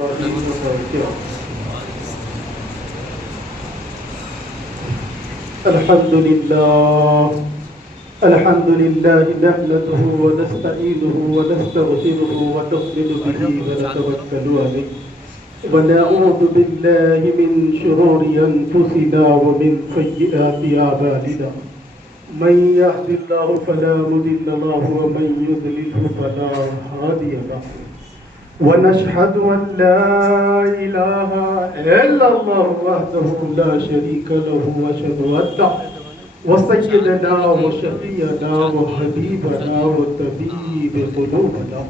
الحمد لله نحمده ونستعينه ونستغفره ونؤمن به ونتوكل عليه ونعوذ بالله من شرور أنفسنا ومن سيئات أعمالنا من يهد الله فلا مضل له ومن يضلل فلا هادي له ونشهد أن لا إله إلا الله وحده لا شريك له وأشهد أن وسيدنا وشفيعنا وحبيبنا وطبيب قلوبنا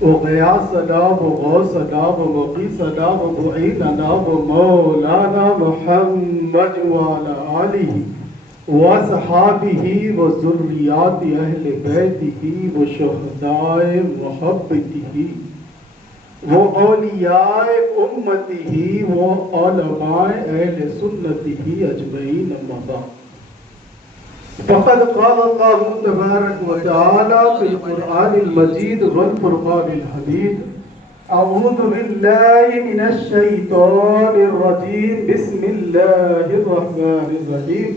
وغياثنا وغوثنا ومقيسنا ومعيننا ومولانا محمد وعلى آله وصحابه وذريات أهل بيته وشهداء محبته وأولياء أمته وعلماء أهل سنته أجمعين أما بعد فقد قال الله تبارك وتعالى في القرآن المجيد والفرقان الحميد أعوذ بالله من الشيطان الرجيم بسم الله الرحمن الرحيم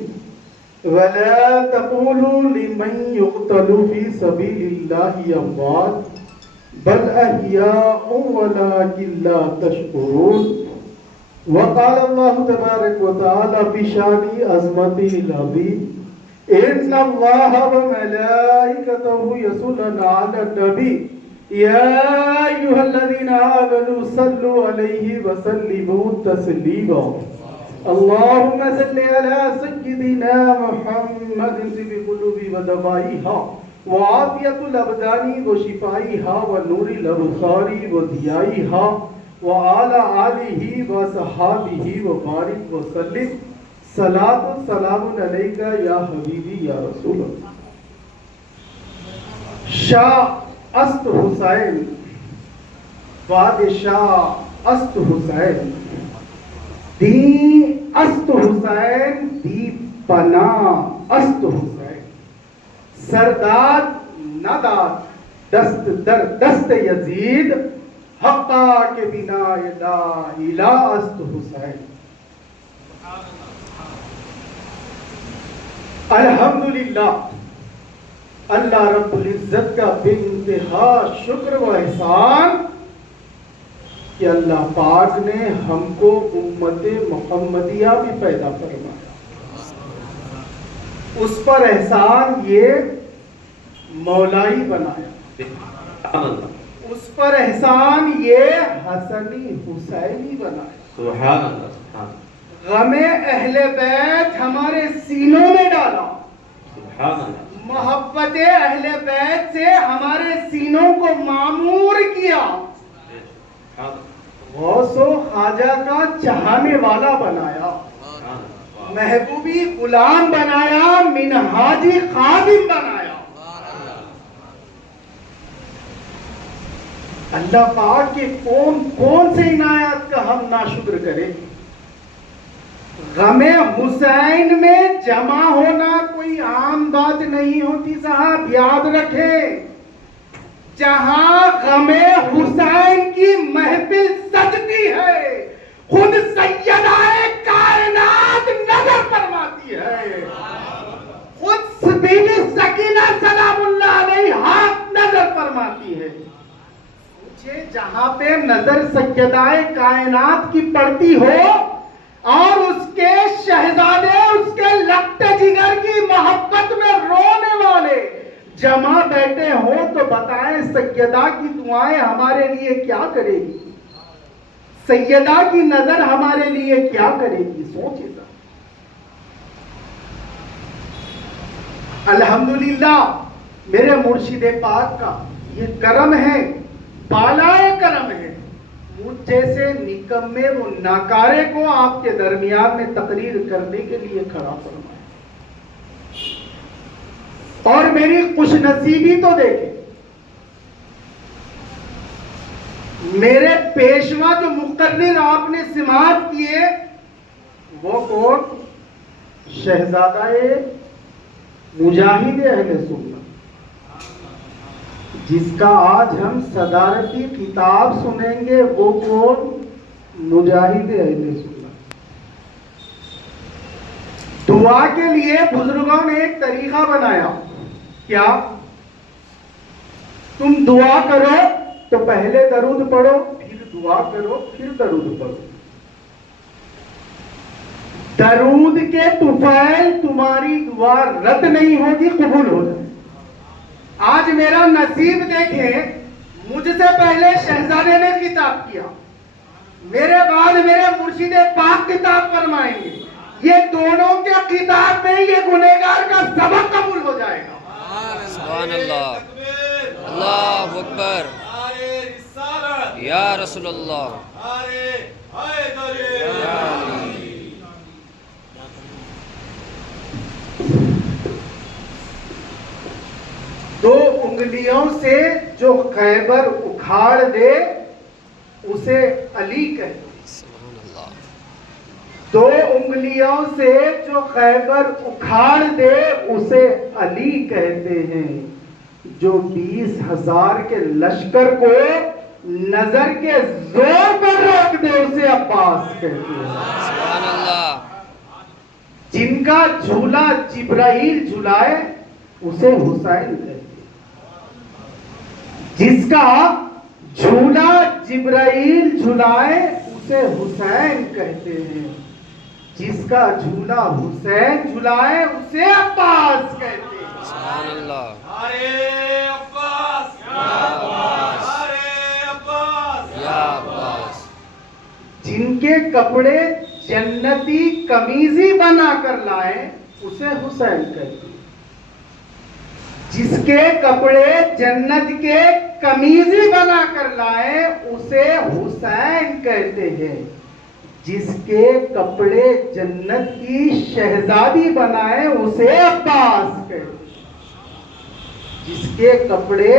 ولا تقولوا لمن يقتل في سبيل الله أموات بل أحياء ولكن لا تشعرون وقال الله تبارك وتعالى بشأن عظمته العظيم إن الله وملائكته يصلون على النبي يا أيها الذين آمنوا صلوا عليه وسلموا تسليما اللهم صل على سيدنا محمد طب القلوب ودوائها وعافية الأبدان وشفائها ونور الأبصار وضيائها وعلى آله وصحابه وبارك وسلم صلاۃ و سلام علیکہ یا حبیبی یا رسول اللہ. شاہ است حسین بادشاہ است حسین دی است حسین دی پناہ است حسین سرداد نداد دست در دست یزید حقا کے بنا لا الہ است حسین. الحمدللہ اللہ رب العزت کا بے انتہا شکر و احسان کہ اللہ پاک نے ہم کو امت محمدیہ بھی پیدا فرمایا. اس پر احسان یہ مولائی بنایا, اس پر احسان یہ حسنی حسینی بنایا. سبحان اللہ. غم اہل بیت ہمارے سینوں میں ڈالا, محبت اہل بیت سے ہمارے سینوں کو معمور کیا, غوث و خواجہ کا چاہنے والا بنایا, محبوبی غلام بنایا, منہاجی خادم بنایا. اللہ پاک کے کون سے عنایات کا ہم ناشکر کریں. غم حسین میں جمع ہونا کوئی عام بات نہیں ہوتی صاحب, یاد رکھیں. جہاں غم حسین کی محفل سجتی ہے خود سیدہ کائنات نظر فرماتی ہے, خود بی بی سکینہ سلام اللہ علیہا نظر فرماتی ہے. جہاں پہ نظر سیدہ کائنات کی پڑتی ہو اور اس کے شہزادے اس کے لگتے جگر کی محبت میں رونے والے جمع بیٹھے ہوں تو بتائیں سیدہ کی دعائیں ہمارے لیے کیا کرے گی, سیدہ کی نظر ہمارے لیے کیا کرے گی. سوچیں ذرا. الحمدللہ میرے مرشد پاک کا یہ کرم ہے, بالائے کرم ہے, مجھ جیسے نکمے و ناکارے کو آپ کے درمیان میں تقریر کرنے کے لیے کھڑا فرمایا. اور میری خوش نصیبی تو دیکھیں, میرے پیشوا جو مقرر آپ نے سماعت کیے وہ کون؟ شہزادہ مجاہد اہل سنت جس کا آج ہم صدارتی خطاب سنیں گے وہ کون؟ مجاہد اہل سنت۔ دعا کے لیے بزرگوں نے ایک طریقہ بنایا، کیا؟ تم دعا کرو تو پہلے درود پڑھو، پھر دعا کرو، پھر درود پڑھو۔ درود کے طفیل تمہاری دعا رد نہیں ہوگی، قبول ہو جائے۔ آج میرا نصیب دیکھیں، مجھ سے پہلے شہزادے نے خطاب کیا، میرے بعد میرے مرشد پاک خطاب فرمائیں گے، یہ دونوں کے خطاب میں یہ گنہگار کا سبق قبول ہو جائے گا۔ سبحان اللہ، اللہ اکبر، یا رسول اللہ، دو انگلیوں سے جو خیبر اکھاڑ دے اسے علی کہتے ہیں۔ سبحان اللہ، دو انگلیوں سے جو خیبر اکھاڑ دے اسے علی کہتے ہیں۔ جو 20,000 کے لشکر کو نظر کے زور پر روک دے اسے عباس کہتے ہیں۔ سبحان اللہ، جن کا جھولا جبرائیل جھلائے اسے حسین کہتے ہیں۔ جس کا جھولا جبرائیل جھلائے اسے حسین کہتے ہیں۔ جس کا جھولا حسین جھلائے اسے عباس کہتے ہیں۔ سبحان اللہ، یا عباس، جن کے کپڑے جنتی قمیضی بنا کر لائے اسے حسین کہتے ہیں۔ جس کے کپڑے جنت کے قمیضی بنا کر لائے اسے حسین کہتے ہیں۔ جس کے کپڑے جنت کی شہزادی بنائے اسے عباس کہتے ہیں۔ جس کے کپڑے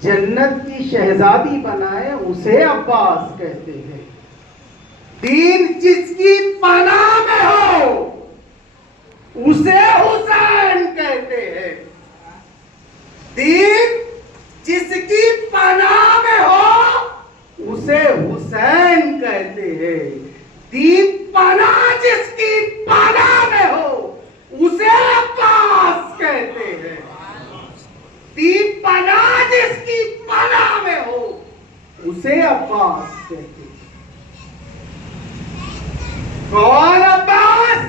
جنت کی شہزادی بنائے اسے عباس کہتے ہیں۔ دین جس کی پناہ میں ہو اسے حسین کہتے ہیں۔ دین جس کی پناہ میں ہو اسے حسین کہتے ہیں۔ دین پناہ جس کی پناہ میں ہو اسے عباس کہتے ہیں۔ دین پناہ جس کی پناہ میں ہو اسے عباس کہتے ہیں۔ کون عباس؟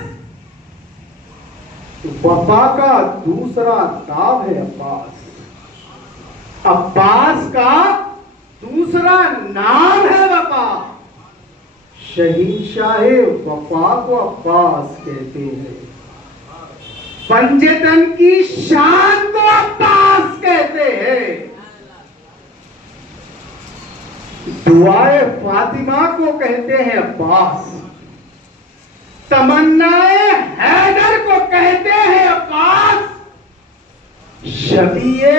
وفا کا دوسرا نام ہے عباس۔ عباس کا دوسرا نام ہے وفا۔ شہنشاہ وفا کو عباس کہتے ہیں۔ پنجتن کی شان کو عباس کہتے ہیں۔ دعائے فاطمہ کو کہتے ہیں عباس۔ تمنائے حیدر کو کہتے ہیں عباس۔ شفیع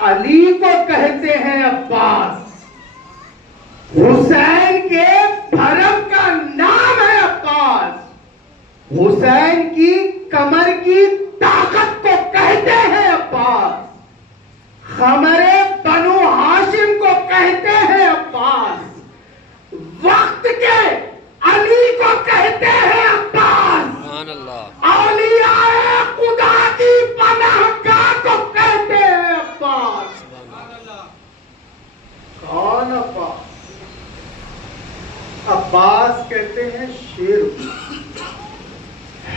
علی کو کہتے ہیں عباس۔ حسین کے بھرم کا نام ہے عباس۔ حسین کی کمر کی طاقت کو کہتے ہیں عباس۔ خمر بنو ہاشم کو کہتے ہیں عباس۔ وقت کے علی کو کہتے ہیں عباس۔ سبحان اللہ، اولیاء خدا کی پناہ گاہ کو کہتے ہیں عباس۔ کون عباس؟ عباس کہتے ہیں شیر کو،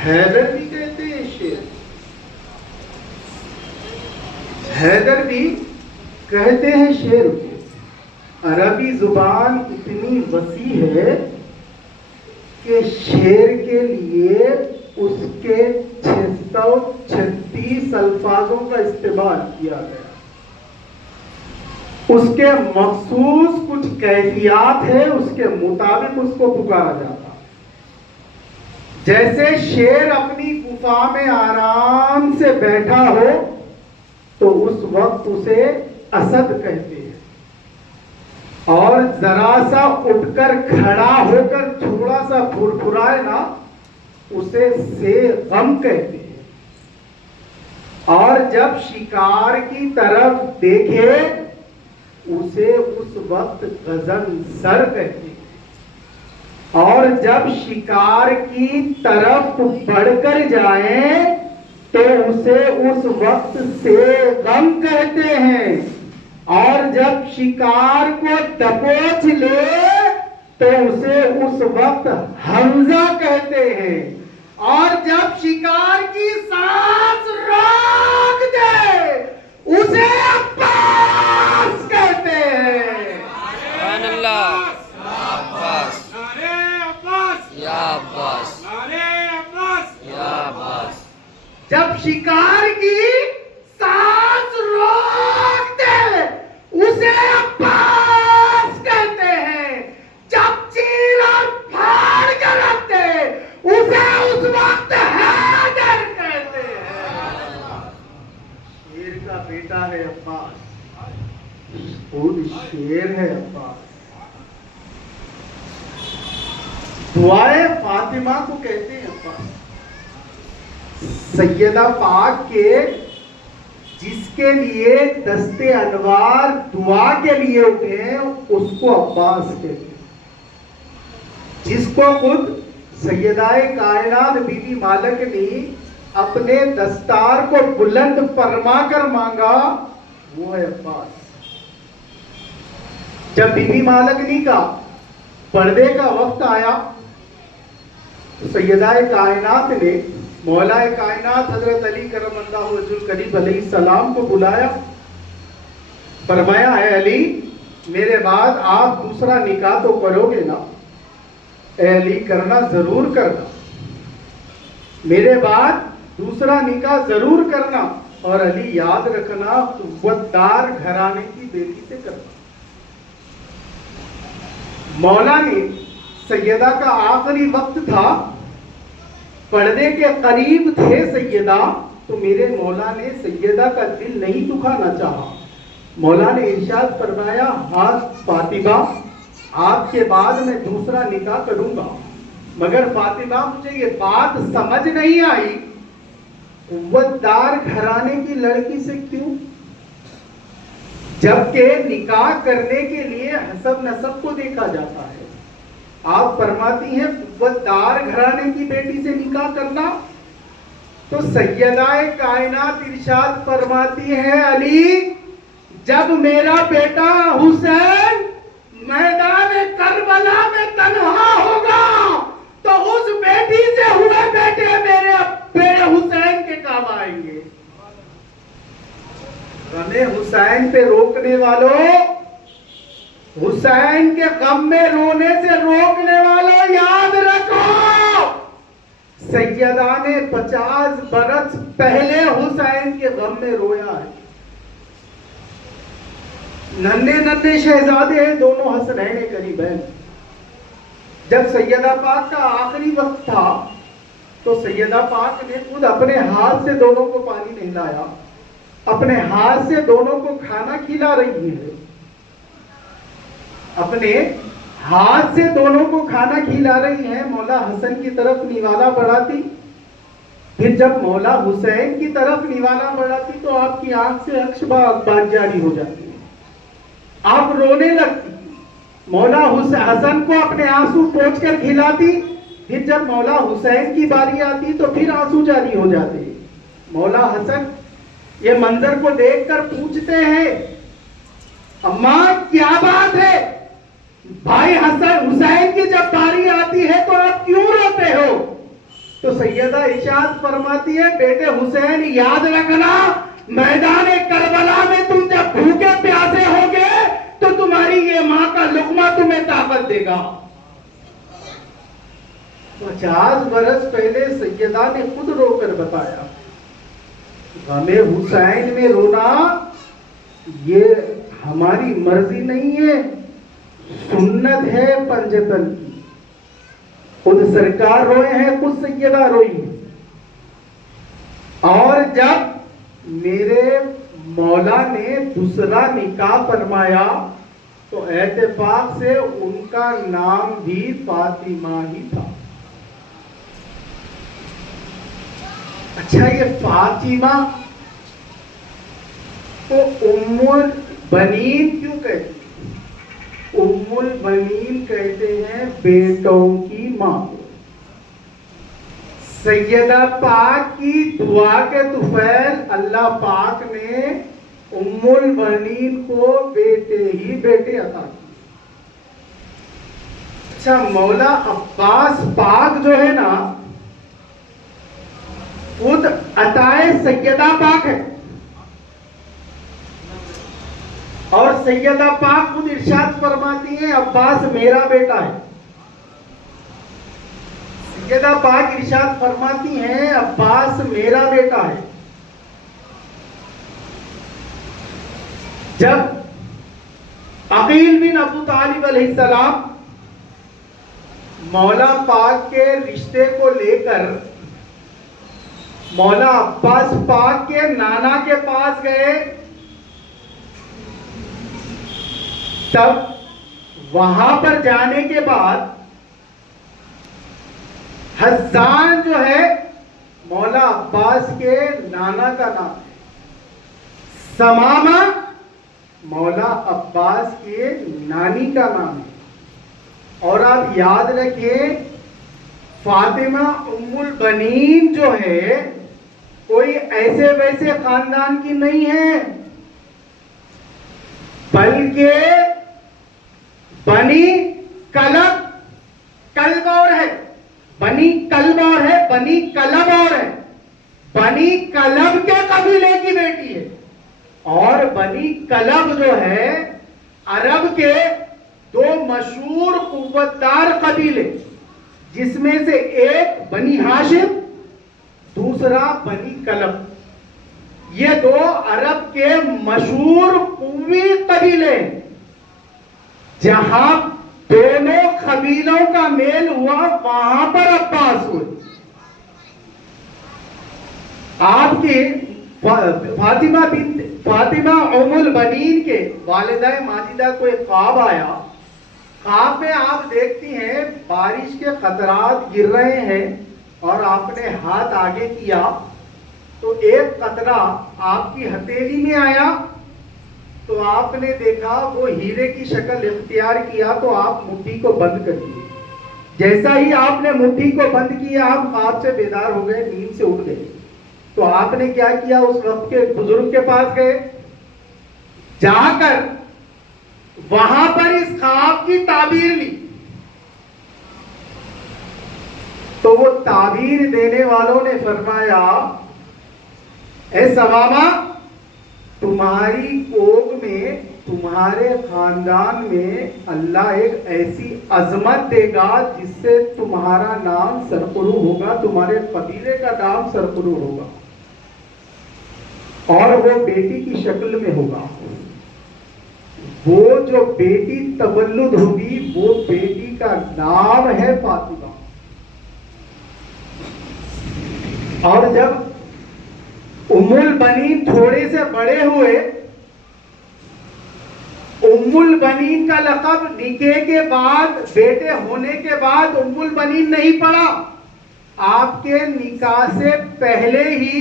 حیدر بھی کہتے ہیں شیر، حیدر بھی کہتے ہیں شیر کو۔ عربی زبان اتنی وسیع ہے کہ شیر کے لیے اس کے 636 الفاظوں کا استعمال کیا گیا۔ اس کے مخصوص کچھ کیفیات ہے، اس کے مطابق اس کو پکارا جاتا۔ جیسے شیر اپنی گفا میں آرام سے بیٹھا ہو تو اس وقت اسے اسد کہتے ہیں، اور ذرا سا اٹھ کر کھڑا ہو کر تھوڑا سا پھرپھرائے نا اسے سے غم کہتے ہیں، اور جب شکار کی طرف دیکھے اسے اس وقت غضن سر کہتے ہیں، اور جب شکار کی طرف بڑھ کر جائیں تو اسے اس وقت سے غم کہتے ہیں، اور جب شکار کو دبوچ لے تو اسے اس وقت حمزہ کہتے ہیں، اور جب شکار کی سانس روک دے اسے عباس کہتے ہیں۔ سبحان اللہ، یا عباس، یا عباس، جب شکار کی سانس روک دے اسے عباس کہتے ہیں، جب چیر اور پھاڑ کے رکھ دے اسے اس وقت حیدر کہتے ہیں۔ شیر کا بیٹا ہے عباس، خود شیر ہے عباس۔ دعائے فاطمہ کو کہتے ہیں عباس۔ سیدہ پاک کے جس کے لیے دست انوار دعا کے لیے اٹھے ہیں اس کو عباس کہتے ہیں، جس کو خود سیدہ کائنات بی بی مالک نے اپنے دستار کو بلند فرما کر مانگا وہ ہے عباس۔ جب بی بی مالک کا پردے کا وقت آیا تو سیدہ کائنات نے مولا کائنات حضرت علی کرم اللہ وجہ الکریم علیہ السلام کو بلایا، فرمایا اے علی میرے بعد آپ دوسرا نکاح تو کرو گے نا؟ اے علی کرنا ضرور کرنا، میرے بعد دوسرا نکاح ضرور کرنا، اور علی یاد رکھنا قوتدار گھرانے کی بیٹی سے کرنا۔ مولا نے سیدہ کا آخری وقت تھا، پردے کے قریب تھے سیدہ، تو میرے مولا نے سیدہ کا دل نہیں دکھانا چاہا۔ مولا نے ارشاد فرمایا ہاں فاطمہ آپ کے بعد میں دوسرا نکاح کروں گا، مگر فاطمہ مجھے یہ بات سمجھ نہیں آئی قوتدار گھرانے کی لڑکی سے کیوں، جبکہ نکاح کرنے کے لیے حسب نسب کو دیکھا جاتا ہے۔ آپ فرماتی ہیں قوتدار گھرانے کی بیٹی سے نکاح کرنا، تو سیدہ کائنات ارشاد فرماتی ہے علی جب میرا بیٹا حسین میدان کربلا میں تنہا ہوگا تو اس بیٹی سے ہوئے بیٹے میرے حسین کے کام آئیں گے۔ غم حسین پہ روکنے والوں، حسین کے غم میں رونے سے روکنے والوں یاد رکھو سیدہ نے 50 برس پہلے حسین کے غم میں رویا ہے۔ ننھے شہزادے ہیں دونوں حسنین قریبین۔ جب سیدہ پاک کا آخری وقت تھا تو سیدہ پاک نے خود اپنے ہاتھ سے دونوں کو پانی نہلایا، اپنے ہاتھ سے دونوں کو کھانا کھلا رہی ہے، اپنے ہاتھ سے دونوں کو کھانا کھلا رہی ہیں۔ مولا حسن کی طرف نیوالا بڑھاتی، پھر جب مولا حسین کی طرف نیوالا بڑھاتی تو آپ کی آنکھ سے اشک جاری ہو جاتی ہے، آپ رونے لگتی۔ مولا حسن کو اپنے آنسو پوچھ کر کھلاتی، پھر جب مولا حسین کی باری آتی تو پھر آنسو جاری ہو جاتے۔ مولا حسن یہ منظر کو دیکھ کر پوچھتے ہیں اماں کیا بات ہے، بھائی حسین کی جب باری آتی ہے تو آپ کیوں روتے ہو؟ تو سیدہ ارشاد فرماتی ہے بیٹے حسین یاد رکھنا میدان کربلا میں تم جب بھوکے پیاسے ہوگے تو تمہاری یہ ماں کا لقمہ تمہیں طاقت دے گا۔ 50 برس پہلے سیدہ نے خود رو کر بتایا غم حسین میں رونا یہ ہماری مرضی نہیں ہے، سنت ہے پنجتن کی۔ خود سرکار روئے ہیں، خود سیدہ روئی ہیں۔ اور جب میرے مولا نے دوسرا نکاح فرمایا تو اتفاق سے ان کا نام بھی فاطمہ ہی تھا۔ اچھا یہ فاطمہ تو ام البنین کیوں کہتے ہیں؟ ام البنین کہتے ہیں بیٹوں کی ماں کو۔ سیدہ پاک کی دعا کے طفیل اللہ پاک نے ام البنین کو بیٹے ہی بیٹے عطا کیے۔ اچھا، مولا عباس پاک جو ہے نا خود عطائے سیدہ پاک ہے، اور سیدہ پاک خود ارشاد فرماتی ہیں عباس میرا بیٹا ہے۔ سیدہ پاک ارشاد فرماتی ہیں عباس میرا بیٹا ہے۔ جب عقیل بن ابو طالب علیہ السلام مولا پاک کے رشتے کو لے کر مولا عباس پاک کے نانا کے پاس گئے، تب وہاں پر جانے کے بعد حسان جو ہے مولا عباس کے نانا کا نام ہے، ثمامہ مولا عباس کے نانی کا نام ہے۔ اور آپ یاد رکھیں فاطمہ ام البنین جو ہے کوئی ایسے ویسے خاندان کی نہیں ہے، بلکہ بنی کلب اور ہے، بنی کلب اور ہے، بنی کلب اور ہے، بنی کلب کے قبیلے کی بیٹی ہے۔ اور بنی کلب جو ہے عرب کے دو مشہور قوتدار قبیلے، جس میں سے ایک بنی ہاشم، دوسرا بنی کلب، یہ دو عرب کے مشہور قوی قبیلے ہیں۔ جہاں دونوں قبیلوں کا میل ہوا وہاں پر عباس ہوئے۔ آپ کی فاطمہ ام البنین کے والدہ ماجدہ کو ایک خواب آیا۔ خواب میں آپ دیکھتی ہیں بارش کے قطرات گر رہے ہیں، اور آپ نے ہاتھ آگے کیا تو ایک قطرہ آپ کی ہتھیلی میں آیا، تو آپ نے دیکھا وہ ہیرے کی شکل اختیار کیا، تو آپ مٹھی کو بند کر دیے۔ جیسا ہی آپ نے مٹھی کو بند کیا آپ خواب سے بیدار ہو گئے، نیند سے اٹھ گئے۔ تو آپ نے کیا کیا؟ اس وقت کے بزرگ کے پاس گئے، جا کر وہاں پر اس خواب کی تعبیر لی۔ تو وہ تعبیر دینے والوں نے فرمایا اے ثمامہ، تمہاری کوکھ میں، تمہارے خاندان میں اللہ ایک ایسی عظمت دے گا جس سے تمہارا نام سرخرو ہوگا، تمہارے قبیلے کا نام سرخرو ہوگا، اور وہ بیٹی کی شکل میں ہوگا۔ وہ جو بیٹی تولد ہوگی وہ بیٹی کا نام ہے فاطمہ۔ اور جب ام البنین تھوڑے سے بڑے ہوئے، ام البنین کا لقب نکاح کے بعد، بیٹے ہونے کے بعد ام البنین نہیں پڑا، آپ کے نکاح سے پہلے ہی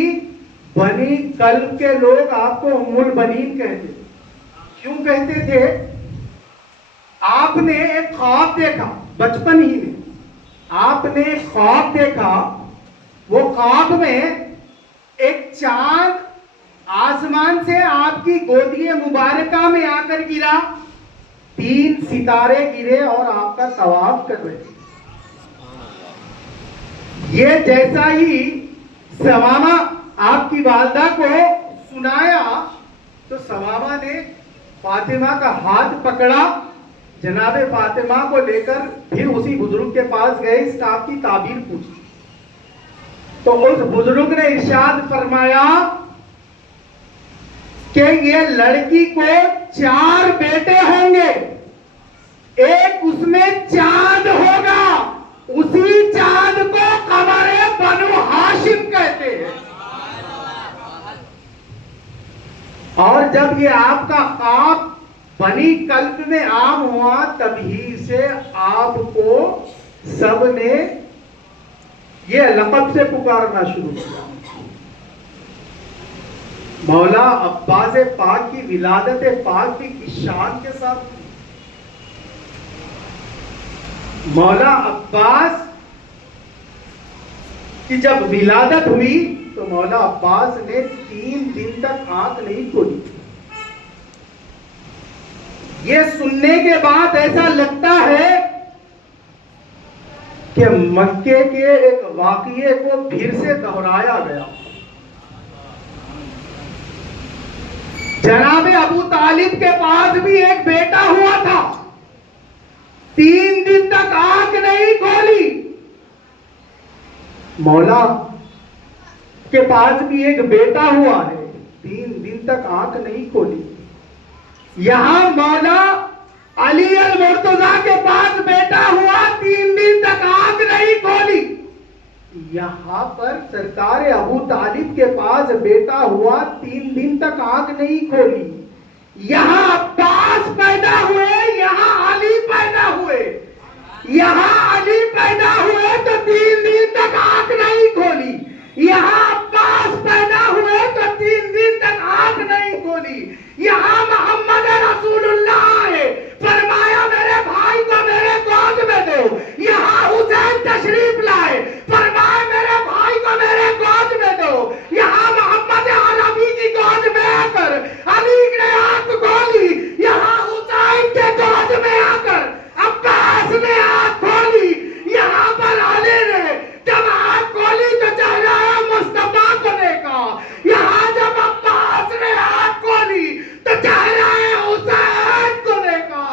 بنی کلب کے لوگ آپ کو ام البنین کہتے تھے۔ کیوں کہتے تھے؟ آپ نے ایک خواب دیکھا بچپن ہی میں، آپ نے ایک خواب دیکھا، وہ خواب میں ایک چاند آسمان سے آپ کی گودی مبارکہ میں آ کر گرا، 3 ستارے گرے اور آپ کا طواف کر رہے تھے۔ یہ جیسا ہی ثمامہ آپ کی والدہ کو سنایا تو ثمامہ نے فاطمہ کا ہاتھ پکڑا، جناب فاطمہ کو لے کر پھر اسی بزرگ کے پاس گئے، اس خواب کی تعبیر پوچھی تو اس بزرگ نے ارشاد فرمایا کہ یہ لڑکی کو 4 بیٹے ہوں گے، ایک اس میں چاند ہوگا، اسی چاند کو قمر بنو ہاشم کہتے ہیں۔ اور جب یہ آپ کا خواب بنی کلب میں عام ہوا، تبھی سے آپ کو سب نے یہ لقب سے پکارنا شروع کیا۔ مولا عباس پاک کی ولادت پاک بھی کس شان کے ساتھ ہوئی؟ مولا عباس کی جب ولادت ہوئی تو مولا عباس نے 3 دن تک آنکھ نہیں کھولی. یہ سننے کے بعد ایسا لگتا ہے کہ مکے کے ایک واقعے کو پھر سے دہرایا گیا. جناب ابو طالب کے پاس بھی ایک بیٹا ہوا تھا, 3 دن تک آنکھ نہیں کھولی. مولا کے پاس بھی ایک بیٹا ہوا ہے, 3 دن تک آنکھ نہیں کھولی. یہاں مولا علی المرتضیٰ کے پاس بیٹا ہوا, 3 دن تک آنکھ نہیں کھولی. یہاں پر سرکار ابو طالب کے پاس بیٹا ہوا, 3 دن تک آنکھ نہیں کھولی. یہاں عباس پیدا ہوئے, یہاں علی پیدا ہوئے. یہاں علی پیدا ہوئے تو 3 دن تک آنکھ نہیں کھولی. یہاں عباس پیدا ہوئے تو 3 دن تک آنکھ نہیں کھولی. یہاں محمد رسول اللہ آئے, فرمایا میرے بھائی کو میرے گود میں دو. یہاں حسین تشریف لائے, فرمایا میرے بھائی کو میرے گود میں دو. یہاں محمد عربی کی گود میں آ کر علی نے آنکھ کھولی. یہاں حسین کے گود میں آ کر عباس نے آنکھ کھولی. یہاں پر علی نے جب آنکھ کھولی تو چہرہ مصطفیٰ کو دیکھا. یہاں جب عباس نے آنکھ کھولی تو چہرہ حسین کو دیکھا.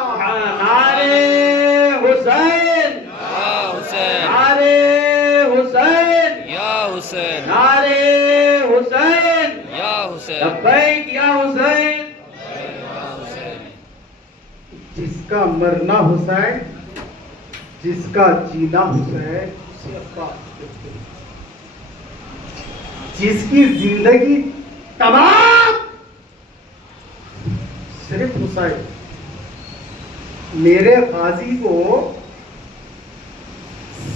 نعرے حسین, یا حسین, نعرے حسین, یا حسین, نعرے حسین, یا حسین, لبیک یا حسین. یا حسین. جس کا مرنا حسین, جس کا جینا حسین, اسے عباس کہتے ہیں. جس کی زندگی تمام صرف حسین. میرے غازی کو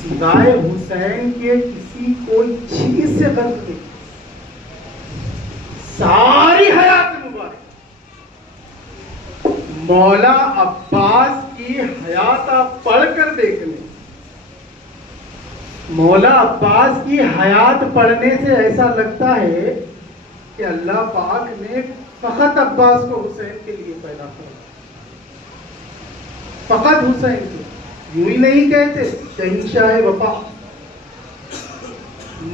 سوائے حسین کے کسی کوئی چیز سے غرض نہیں. ساری حیات مبارک مولا عباس کی حیات آپ پڑھ کر دیکھ لیں. مولا عباس کی حیات پڑھنے سے ایسا لگتا ہے کہ اللہ پاک نے فقط عباس کو حسین کے لیے پیدا کیا, فقط حسین کو. یوں ہی نہیں کہتے شہنشاہ وفا.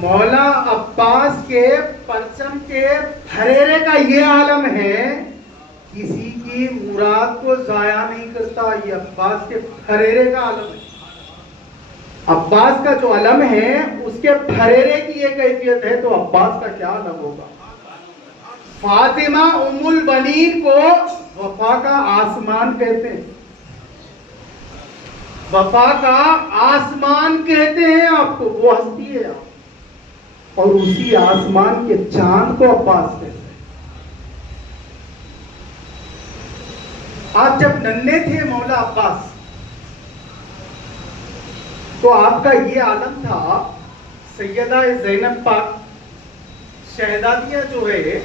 مولا عباس کے پرچم کے پھریرے کا یہ عالم ہے, کسی کی مراد کو ضائع نہیں کرتا. یہ عباس کے پھریرے کا عالم ہے. عباس کا جو علم ہے اس کے پھریرے کی یہ کیفیت ہے, تو عباس کا کیا علم ہوگا. فاطمہ ام البنین کو وفا کا آسمان کہتے ہیں, وفا کا آسمان کہتے ہیں آپ کو. وہ ہستی ہے آپ, اور اسی آسمان کے چاند کو عباس کہتے ہیں. آپ جب ننھے تھے مولا عباس, تو آپ کا یہ عالم تھا. سیدہ زینب پاک شہزادیاں جو ہے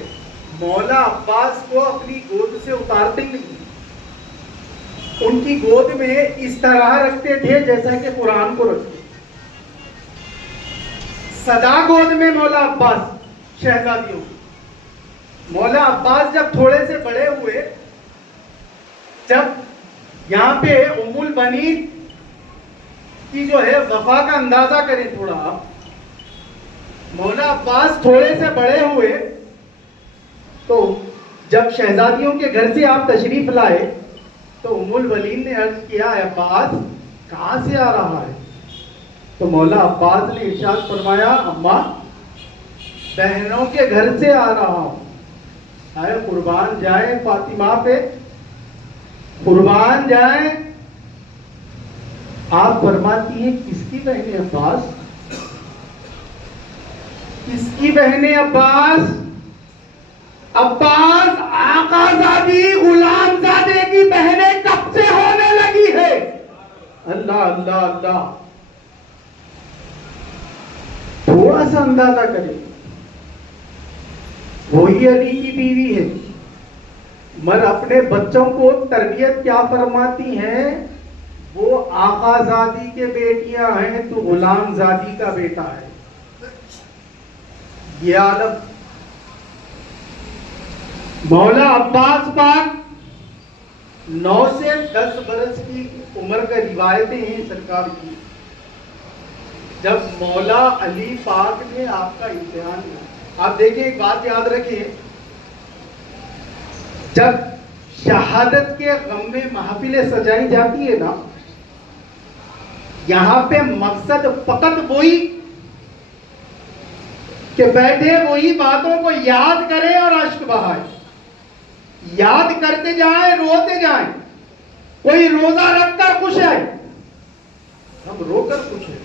مولا عباس کو اپنی گود سے اتارتے نہیں, ان کی گود میں اس طرح رکھتے تھے جیسا کہ قرآن کو رکھتے. سدا گود میں مولا عباس شہزادیوں. مولا عباس جب تھوڑے سے بڑے ہوئے, جب یہاں پہ ام البنین کی جو ہے وفا کا اندازہ کریں تھوڑا. مولا عباس تھوڑے سے بڑے ہوئے تو جب شہزادیوں کے گھر سے آپ تشریف لائے تو ام البنین نے عرض کیا, عباس کہاں سے آ رہا ہے؟ تو مولا عباس نے ارشاد فرمایا, اماں بہنوں کے گھر سے آ رہا ہوں. آئے قربان جائیں فاطمہ پہ, قربان جائیں. آپ فرماتی ہیں کس کی بہنیں عباس, کس کی بہنیں عباس؟ عباس آقا زادی غلام زادے کی بہنیں کب سے ہونے لگی ہے؟ اللہ اللہ اللہ. تھوڑا سا اندازہ کریں. وہی علی کی بیوی ہے، مگر اپنے بچوں کو تربیت کیا فرماتی ہیں؟ وہ آقا زادی کے بیٹیاں ہیں، تو غلام زادی کا بیٹا ہے۔ یہ عالم مولا عباس پاک 9 سے 10 برس کی عمر کا روایتیں ہیں سرکار کی، جب مولا علی پاک نے آپ کا امتحان لیا۔ آپ دیکھیں، ایک بات یاد رکھیں، جب شہادت کے غم میں محفلیں سجائی جاتی ہے نا، یہاں پہ مقصد فقط وہی کہ بیٹھے وہی باتوں کو یاد کریں اور اشک بہائیں، یاد کرتے جائیں، روتے جائیں۔ کوئی روزہ رکھ کر خوش ہے، ہم رو کر خوش ہیں۔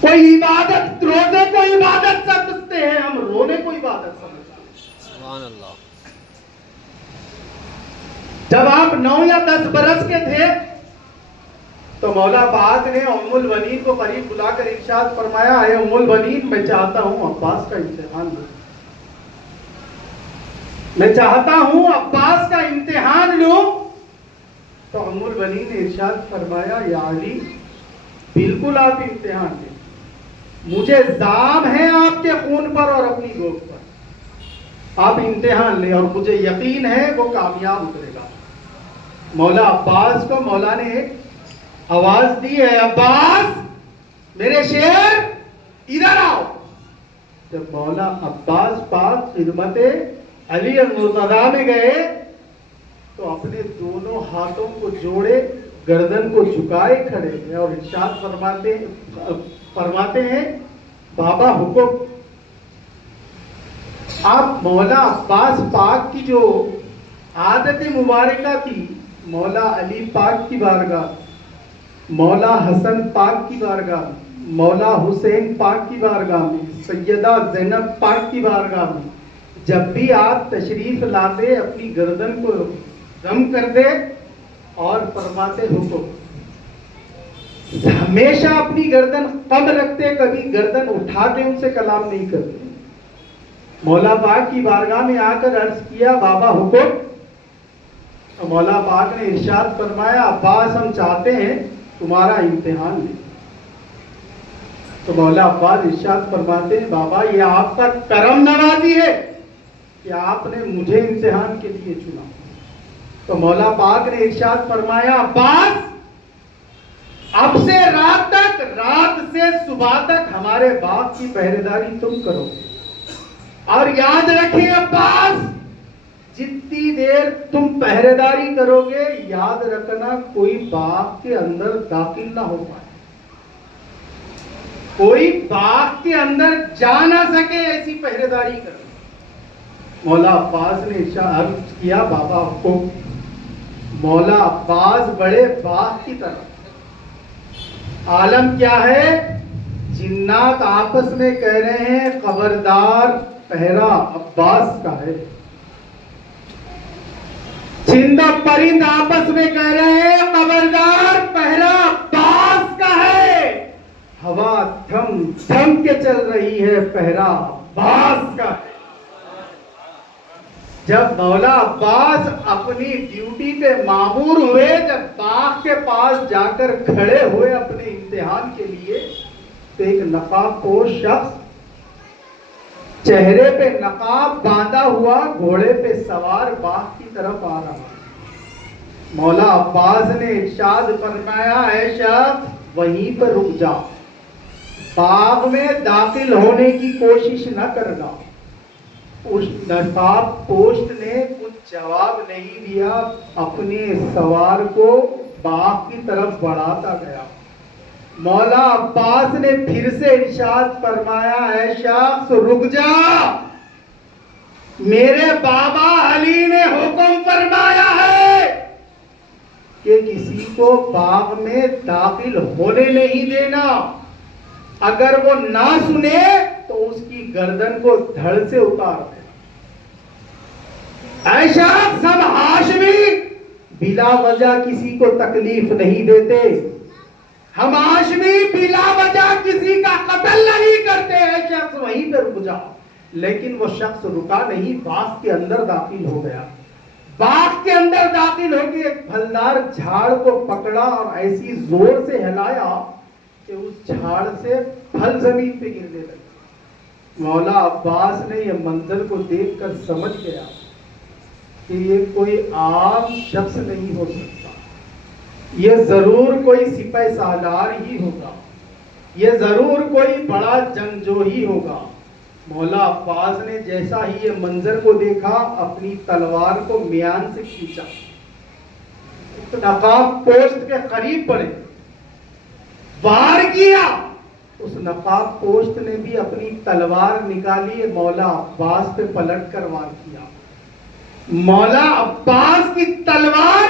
کوئی عبادت، روزے کو عبادت سمجھتے ہیں، ہم رونے کو عبادت سمجھتے ہیں۔ سبحان اللہ۔ جب آپ 9 یا 10 برس کے تھے تو مولا پاک نے ام البنین کو قریب بلا کر ارشاد فرمایا، اے ام البنین، میں چاہتا ہوں عباس کا امتحان لوں، میں چاہتا ہوں عباس کا امتحان لوں۔ تو ام البنین نے ارشاد فرمایا، یا علی، بالکل آپ امتحان لیں، مجھے زام ہے آپ کے خون پر اور اپنی گود پر، آپ امتحان لیں اور مجھے یقین ہے وہ کامیاب اترے گا۔ مولا عباس کو مولا نے ایک آواز دی ہے، عباس میرے شیر ادھر آؤ۔ جب مولا عباس پاک خدمت علی المرتضیٰ میں گئے تو اپنے دونوں ہاتھوں کو جوڑے، گردن کو جھکائے کھڑے ہیں اور ارشاد فرماتے ہیں، بابا حکم۔ آپ مولا عباس پاک کی جو عادت مبارکہ تھی، مولا علی پاک کی بارگاہ، مولا حسن پاک کی بارگاہ، مولا حسین پاک کی بارگاہ میں، سیدہ زینب پاک کی بارگاہ میں جب بھی آپ تشریف لاتے اپنی گردن کو دم کر دے اور فرماتے حکم۔ ہمیشہ اپنی گردن قم رکھتے، کبھی گردن اٹھا کے ان سے کلام نہیں کرتے۔ مولا پاک کی بارگاہ میں آ کر عرض کیا، بابا حکم۔ تو مولا پاک نے ارشاد فرمایا، عباس ہم چاہتے ہیں تمہارا امتحان لیں۔ تو مولا عباس ارشاد فرماتے ہیں، بابا یہ آپ کا کرم نوازی ہے کہ آپ نے مجھے امتحان کے لیے چنا۔ تو مولا پاک نے ارشاد فرمایا، عباس اب سے رات تک، رات سے صبح تک ہمارے باغ کی پہرے داری تم کرو، اور یاد رکھیں عباس، جتنی دیر تم پہرے داری کرو گے، یاد رکھنا کوئی باغ کے اندر داخل نہ ہو پائے، کوئی باغ کے اندر جا نہ سکے، ایسی پہرے داری کرو۔ مولا عباس نے عرض کیا، بابا حکم۔ مولا عباس بڑے باغ کی طرف، عالم کیا ہے؟ جنات آپس میں کہہ رہے ہیں، خبردار پہرا عباس کا ہے۔ چند پرند آپس میں کہہ رہے ہیں، خبردار پہرا عباس کا ہے۔ ہوا تھم تھم کے چل رہی ہے، پہرا عباس کا ہے۔ جب مولا عباس اپنی ڈیوٹی پہ مامور ہوئے، جب باغ کے پاس جا کر کھڑے ہوئے اپنے امتحان کے لیے، تو ایک نقاب پوش شخص چہرے پہ نقاب باندھا ہوا گھوڑے پہ سوار باغ کی طرف آ رہا۔ مولا عباس نے ارشاد فرمایا، اے شخص وہیں پر رک جا، باغ میں داخل ہونے کی کوشش نہ کرنا۔ اس نقاب پوشت نے کچھ جواب نہیں دیا، اپنے سوار کو باغ کی طرف بڑھاتا گیا۔ مولا عباس نے پھر سے ارشاد فرمایا، اے شخص رک جا، میرے بابا علی نے حکم فرمایا ہے کہ کسی کو باغ میں داخل ہونے نہیں دینا، اگر وہ نہ سنے تو اس کی گردن کو دھڑ سے اتار دے۔ اے شخص، ہم ہاشمی بلا وجہ کسی کو تکلیف نہیں دیتے، ہم ہاشمی بلا وجہ کسی کا قتل نہیں کرتے۔ اے شخص وہیں پہ رک جا، لیکن وہ شخص رکا نہیں، باغ کے اندر داخل ہو گیا۔ باغ کے اندر داخل ہو کے ایک پھلدار جھاڑ کو پکڑا اور ایسی زور سے ہلایا کہ اس جھاڑ سے پھل زمین پہ گرنے لگے۔ مولا عباس نے یہ منظر کو دیکھ کر سمجھ گیا کہ یہ کوئی عام شخص نہیں ہو سکتا، یہ ضرور کوئی سپہ سالار ہی ہوگا، یہ ضرور کوئی بڑا جنگجو ہی ہوگا۔ مولا عباس نے جیسا ہی یہ منظر کو دیکھا اپنی تلوار کو میان سے کھینچا، تو نقاب پوشت کے قریب پڑے، وار کیا۔ اس نقاب پوشت نے بھی اپنی تلوار نکالی، مولا عباس پہ پلٹ کر وار کیا۔ مولا عباس کی تلوار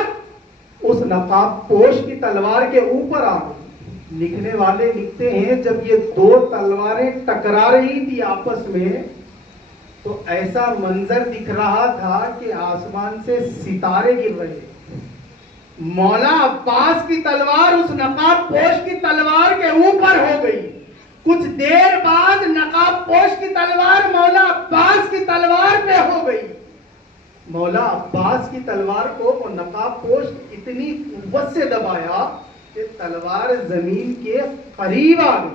اس نقاب پوش کی تلوار کے اوپر آ گئی۔ لکھنے والے لکھتے ہیں جب یہ دو تلواریں ٹکرا رہی تھی آپس میں تو ایسا منظر دکھ رہا تھا کہ آسمان سے ستارے گر رہے۔ مولا عباس کی تلوار اس نقاب پوش کی تلوار کے اوپر ہو گئی۔ کچھ دیر بعد نقاب پوش کی تلوار مولا عباس کی تلوار پہ ہو گئی۔ مولا عباس کی تلوار کو وہ نقاب پوش اتنی قوت سے دبایا کہ تلوار زمین کے قریب آ گئی۔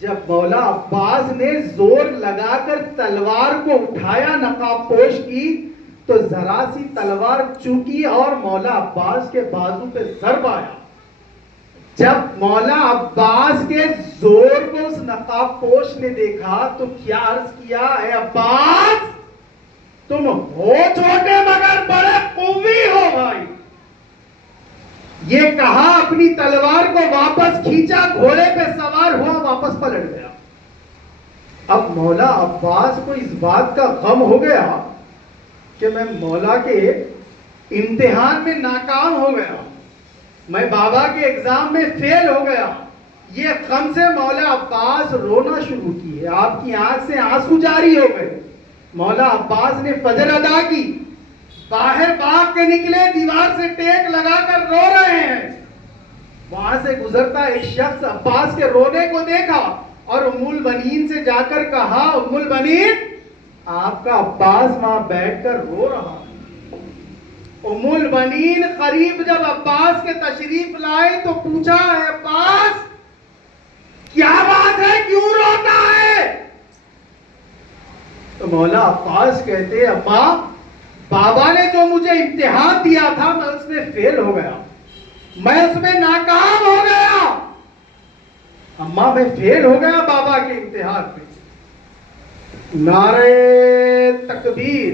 جب مولا عباس نے زور لگا کر تلوار کو اٹھایا نقاب پوش کی تو ذرا سی تلوار چوکی اور مولا عباس کے بازو پہ ضرب آیا۔ جب مولا عباس کے زور کو اس نقاب پوش نے دیکھا تو کیا عرض کیا، اے عباس تم ہو چھوٹے مگر بڑے قوی ہو بھائی۔ یہ کہا اپنی تلوار کو واپس کھینچا، گھوڑے پہ سوار ہوا، واپس پلٹ گیا۔ اب مولا عباس کو اس بات کا غم ہو گیا کہ میں مولا کے امتحان میں ناکام ہو گیا، میں بابا کے ایگزام میں فیل ہو گیا۔ یہ غم سے مولا عباس رونا شروع کیے، آپ کی آنکھ سے آنسو جاری ہو گئے۔ مولا عباس نے فجر ادا کی، باہر باغ کے نکلے، دیوار سے ٹیک لگا کر رو رہے ہیں۔ وہاں سے گزرتا ایک شخص عباس کے رونے کو دیکھا اور ام البنین سے جا کر کہا، ام البنین آپ کا عباس وہاں بیٹھ کر رو رہا۔ ام البنین قریب جب عباس کے تشریف لائے تو پوچھا، اے عباس کیا بات ہے، کیوں روتا ہے؟ تو مولا عباس کہتے، ابا بابا نے جو مجھے امتحان دیا تھا میں اس میں فیل ہو گیا، میں اس میں ناکام ہو گیا۔ اماں میں فیل ہو گیا بابا کے امتحان میں۔ نعرے تکبیر،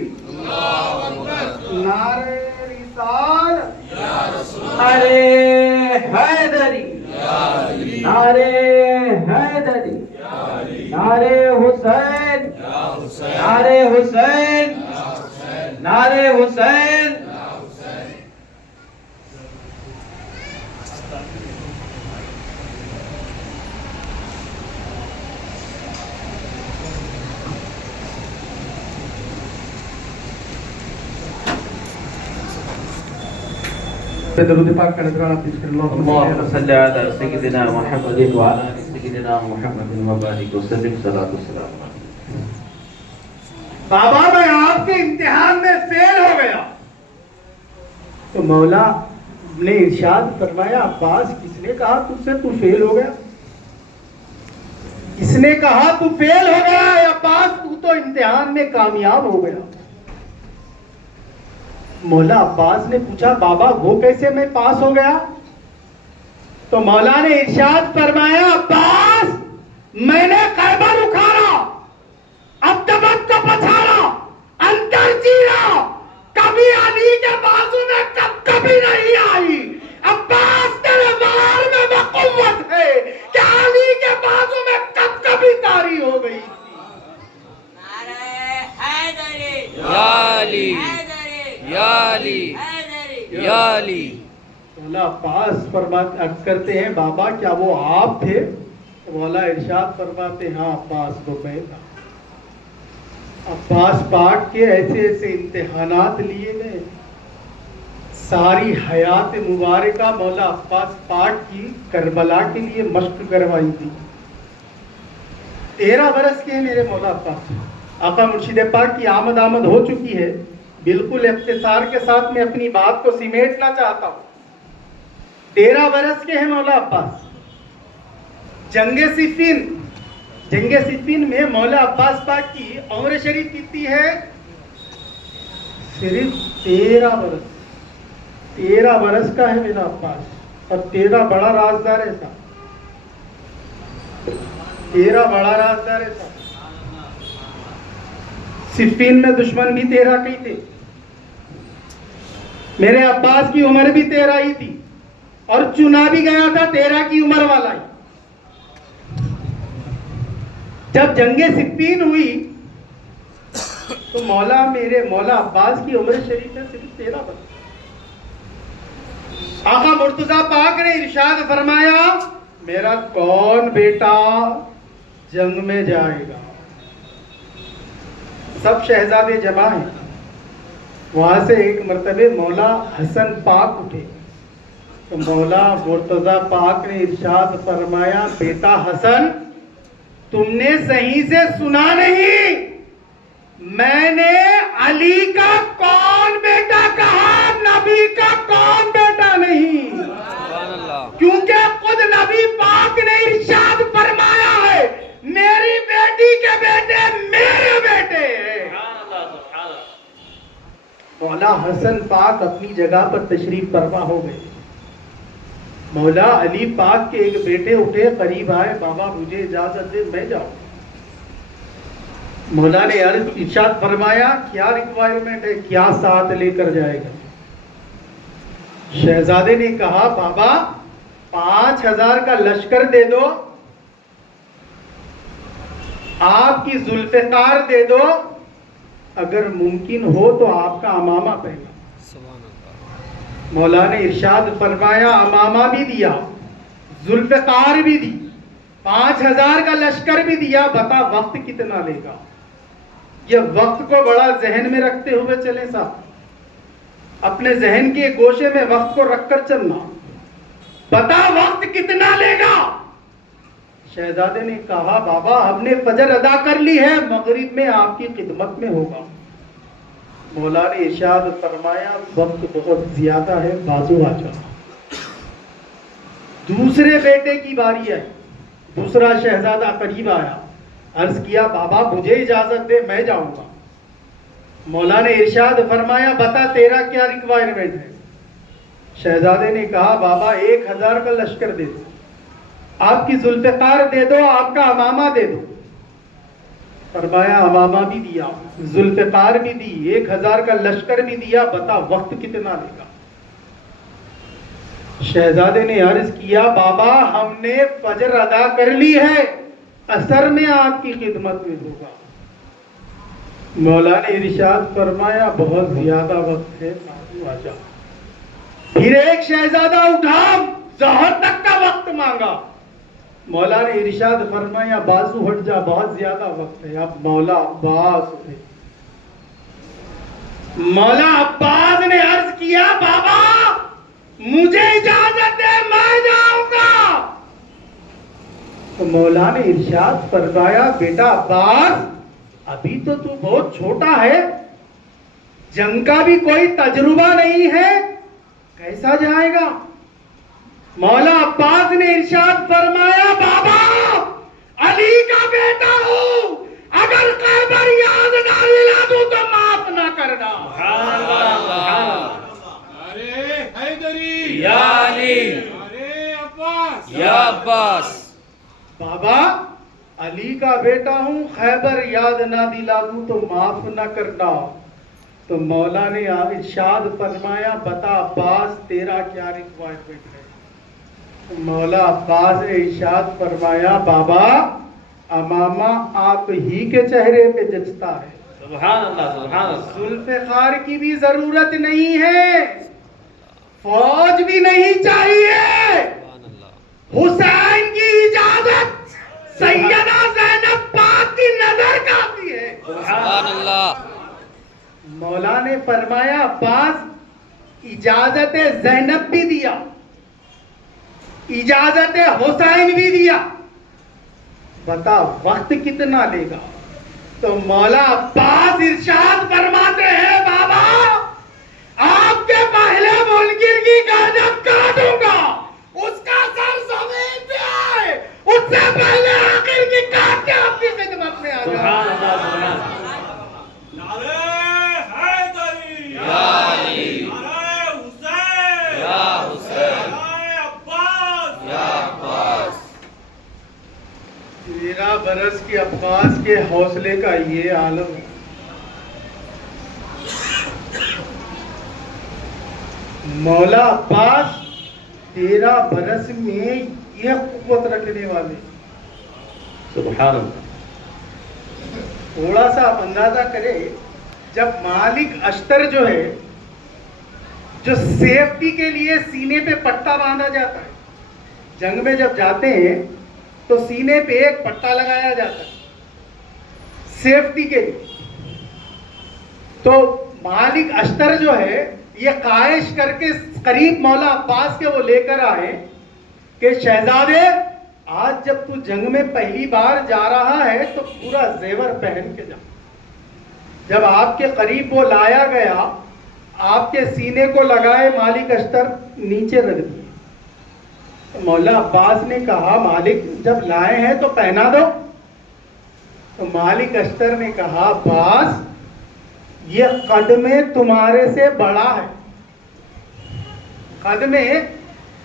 نعرے رسالت، نعرے حیدری، نعرے حیدری، نعرے حسین، نعرے حسین، نعرے حسین۔ درود پاک کا نذرانہ پیش کر اللهم صل على سيدنا محمد وعلى آل سيدنا محمد وبارك وسلم صلاة والسلام علیہ۔ بابا میں آپ کے امتحان میں فیل ہو گیا۔ تو مولا نے ارشاد فرمایا، عباس کس نے کہا تجھ سے تو فیل ہو گیا؟ کس نے کہا تو فیل ہو گیا؟ اے عباس تو تو امتحان میں کامیاب ہو گیا۔ مولا عباس نے پوچھا، بابا وہ کیسے میں پاس ہو گیا؟ تو مولا نے ارشاد فرمایا، عباس میں نے خیبر اکھاڑا، عبدبت کو پچھاڑا، انتر چیرا، کبھی علی کے بازو میں کبھی نہیں آئی۔ عباس تیرے وار میں وہ قوت ہے کہ علی کے بازو میں کبھی تاری ہو گئی۔ نعرہ حیدری، یا علی، یا علی، یا علی۔ مولا عباس فرماتے کرتے ہیں، بابا کیا وہ آپ تھے؟ مولا ارشاد فرماتے، ہاں عباس وہ میں تھا۔ عباس پاک کے ایسے ایسے امتحانات لیے گئے، ساری حیات مبارکہ مولا عباس پاک کی کربلا کے لیے مشق کروائی تھی۔ 13 برس کے ہیں میرے مولا عباس، آقا مرشد پاک کی آمد ہو چکی ہے. بالکل اختصار کے ساتھ میں اپنی بات کو سمیٹنا چاہتا ہوں. 13 برس کے ہیں مولا عباس. جنگ صفین میں مولا عباس پاک کی عمر شریف کتنی ہے؟ صرف 13 برس. 13 برس کا ہے میرا عباس. اور 13 بڑا رازدار ہے صاحب. 13 بڑا رازدار ہے صاحب. صفین میں دشمن بھی 13 کے تھے. میرے عباس کی عمر بھی 13 ہی تھی اور چنا بھی گیا تھا 13 کی عمر والا ہی. جب جنگ صفین ہوئی تو میرے مولا عباس کی عمر شریف ہے صرف 13 برس. آقا مرتضیٰ پاک نے ارشاد فرمایا میرا کون بیٹا جنگ میں جائے گا؟ سب شہزادے جمع ہیں. وہاں سے ایک مرتبہ مولا حسن پاک اٹھے تو مولا مرتضیٰ پاک نے ارشاد فرمایا بیٹا حسن تم نے صحیح سے سنا نہیں. میں نے علی کا کون بیٹا کہا، نبی کا کون بیٹا نہیں. کیونکہ خود نبی پاک نے ارشاد فرمایا ہے میری بیٹی کے بیٹے میرے بیٹے ہیں. مولا حسن پاک اپنی جگہ پر تشریف فرما ہو گئے. مولا علی پاک کے ایک بیٹے اٹھے، قریب آئے، بابا مجھے اجازت دے میں جاؤں. مولا نے ارشاد فرمایا کیا ریکوائرمنٹ ہے، کیا ساتھ لے کر جائے گا؟ شہزادے نے کہا بابا 5000 کا لشکر دے دو، آپ کی ذوالفقار دے دو، اگر ممکن ہو تو آپ کا امامہ پہنا. مولا نے ارشاد فرمایا امامہ بھی دیا، ذوالفقار بھی دی، 5000 کا لشکر بھی دیا. بتا وقت کتنا لے گا؟ یہ وقت کو بڑا ذہن میں رکھتے ہوئے چلیں صاحب. اپنے ذہن کے گوشے میں وقت کو رکھ کر چلنا. بتا وقت کتنا لے گا؟ شہزادے نے کہا بابا ہم نے فجر ادا کر لی ہے، مغرب میں آپ کی خدمت میں ہوگا. مولا نے ارشاد فرمایا وقت بہت زیادہ ہے، بازو آ جا. دوسرے بیٹے کی باری ہے. دوسرا شہزادہ قریب آیا، عرض کیا بابا مجھے اجازت دے میں جاؤں گا. مولا نے ارشاد فرمایا بتا تیرا کیا ریکوائرمنٹ ہے؟ شہزادے نے کہا بابا 1000 کا لشکر دے دو، آپ کی ذوالفقار دے دو، آپ کا امامہ دے دو. فرمایا امامہ بھی دیا، ذوالفقار بھی دی، 1000 کا لشکر بھی دیا. بتا وقت کتنا لے گا؟ شہزادے نے عرض کیا بابا ہم نے فجر ادا کر لی ہے، عصر میں آپ کی خدمت میں ہوگا. مولا نے ارشاد فرمایا بہت زیادہ وقت ہے، آ جا. پھر ایک شہزادہ اٹھا، ظہر تک کا وقت مانگا. مولا نے ارشاد فرمایا بازو ہٹ جا، بہت زیادہ وقت ہے. اب مولا عباس اٹھے. مولا عباس نے عرض کیا بابا مجھے اجازت دے میں جاؤں گا. تو مولا نے ارشاد فرمایا بیٹا عباس ابھی تو بہت چھوٹا ہے، جنگ کا بھی کوئی تجربہ نہیں ہے، کیسا جائے گا؟ مولا عباس نے ارشاد فرمایا بابا علی کا بیٹا ہوں، اگر خیبر یاد نہ دلا دوں تو معاف نہ کرنا. ارے حیدری یا علی ارے عباس یا عباس. بابا علی کا بیٹا ہوں، خیبر یاد نہ دلا دوں تو معاف نہ کرنا. تو مولا نے ارشاد فرمایا بتا عباس تیرا کیا ریکوائرمنٹ ہے؟ مولا عباس نے ارشاد فرمایا بابا امامہ آپ ہی کے چہرے پہ جچتا ہے، سبحان اللہ سبحان اللہ. ذوالفقار کی بھی ضرورت نہیں ہے، فوج بھی نہیں چاہیے. حسین کی اجازت سیدہ زینب پاک کی نظر کافی ہے. سبحان اللہ. مولا نے فرمایا عباس اجازت زینب بھی دیا، اجازت حسین بھی دیا. بتا وقت کتنا لے گا؟ تو مولا عباس ارشاد فرماتے ہیں بابا آپ کے پہلے منکر کی گردن کاٹوں گا، اس کا سر زمین پہ آئے اس سے پہلے آخر کی کاٹ کے آپ کی خدمت میں آ سبحان جائے. اللہ سبحان اللہ. نعرہ حیدری یا علی نعرہ حسین یا حسین نعرہ عباس یا عباس. 13 برس کے عباس کے حوصلے کا یہ عالم ہے. مولا عباس 13 برس میں یہ قوت رکھنے والے. سبحان اللہ. تھوڑا سا آپ اندازہ کریں، جب مالک اشتر جو ہے، جو سیفٹی کے لیے سینے پہ پٹا باندھا جاتا ہے، جنگ میں جب جاتے ہیں تو سینے پہ ایک پٹا لگایا جاتا ہے سیفٹی کے لیے. تو مالک اشتر جو ہے یہ خواہش کر کے قریب مولا عباس کے وہ لے کر آئے کہ شہزادے آج جب تو جنگ میں پہلی بار جا رہا ہے تو پورا زیور پہن کے جا. جب آپ کے قریب وہ لایا گیا، آپ کے سینے کو لگائے، مالک اشتر نیچے رکھ دیے. مولا عباس نے کہا مالک جب لائے ہیں تو پہنا دو. تو مالک اشتر نے کہا عباس یہ قد میں تمہارے سے بڑا ہے، قد میں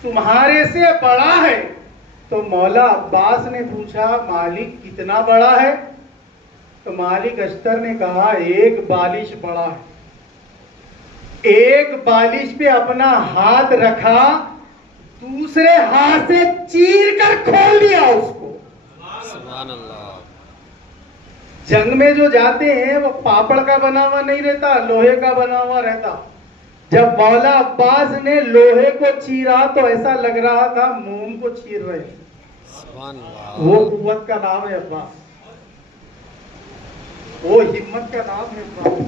تمہارے سے بڑا ہے. تو مولا عباس نے پوچھا مالک کتنا بڑا ہے؟ تو مالک اشتر نے کہا ایک بالش بڑا ہے. ایک بالش پہ اپنا ہاتھ رکھا، دوسرے ہاتھ سے چیر کر کھول دیا اس کو. سبحان اللہ. جنگ میں جو جاتے ہیں وہ پاپڑ کا بنا ہوا نہیں رہتا، لوہے کا بنا ہوا رہتا. جب مولا عباس نے لوہے کو چیرا تو ایسا لگ رہا تھا موم کو چیر رہے. سبحان وہ اللہ. قوت کا نام ہے عباس، وہ ہمت کا نام ہے عباس.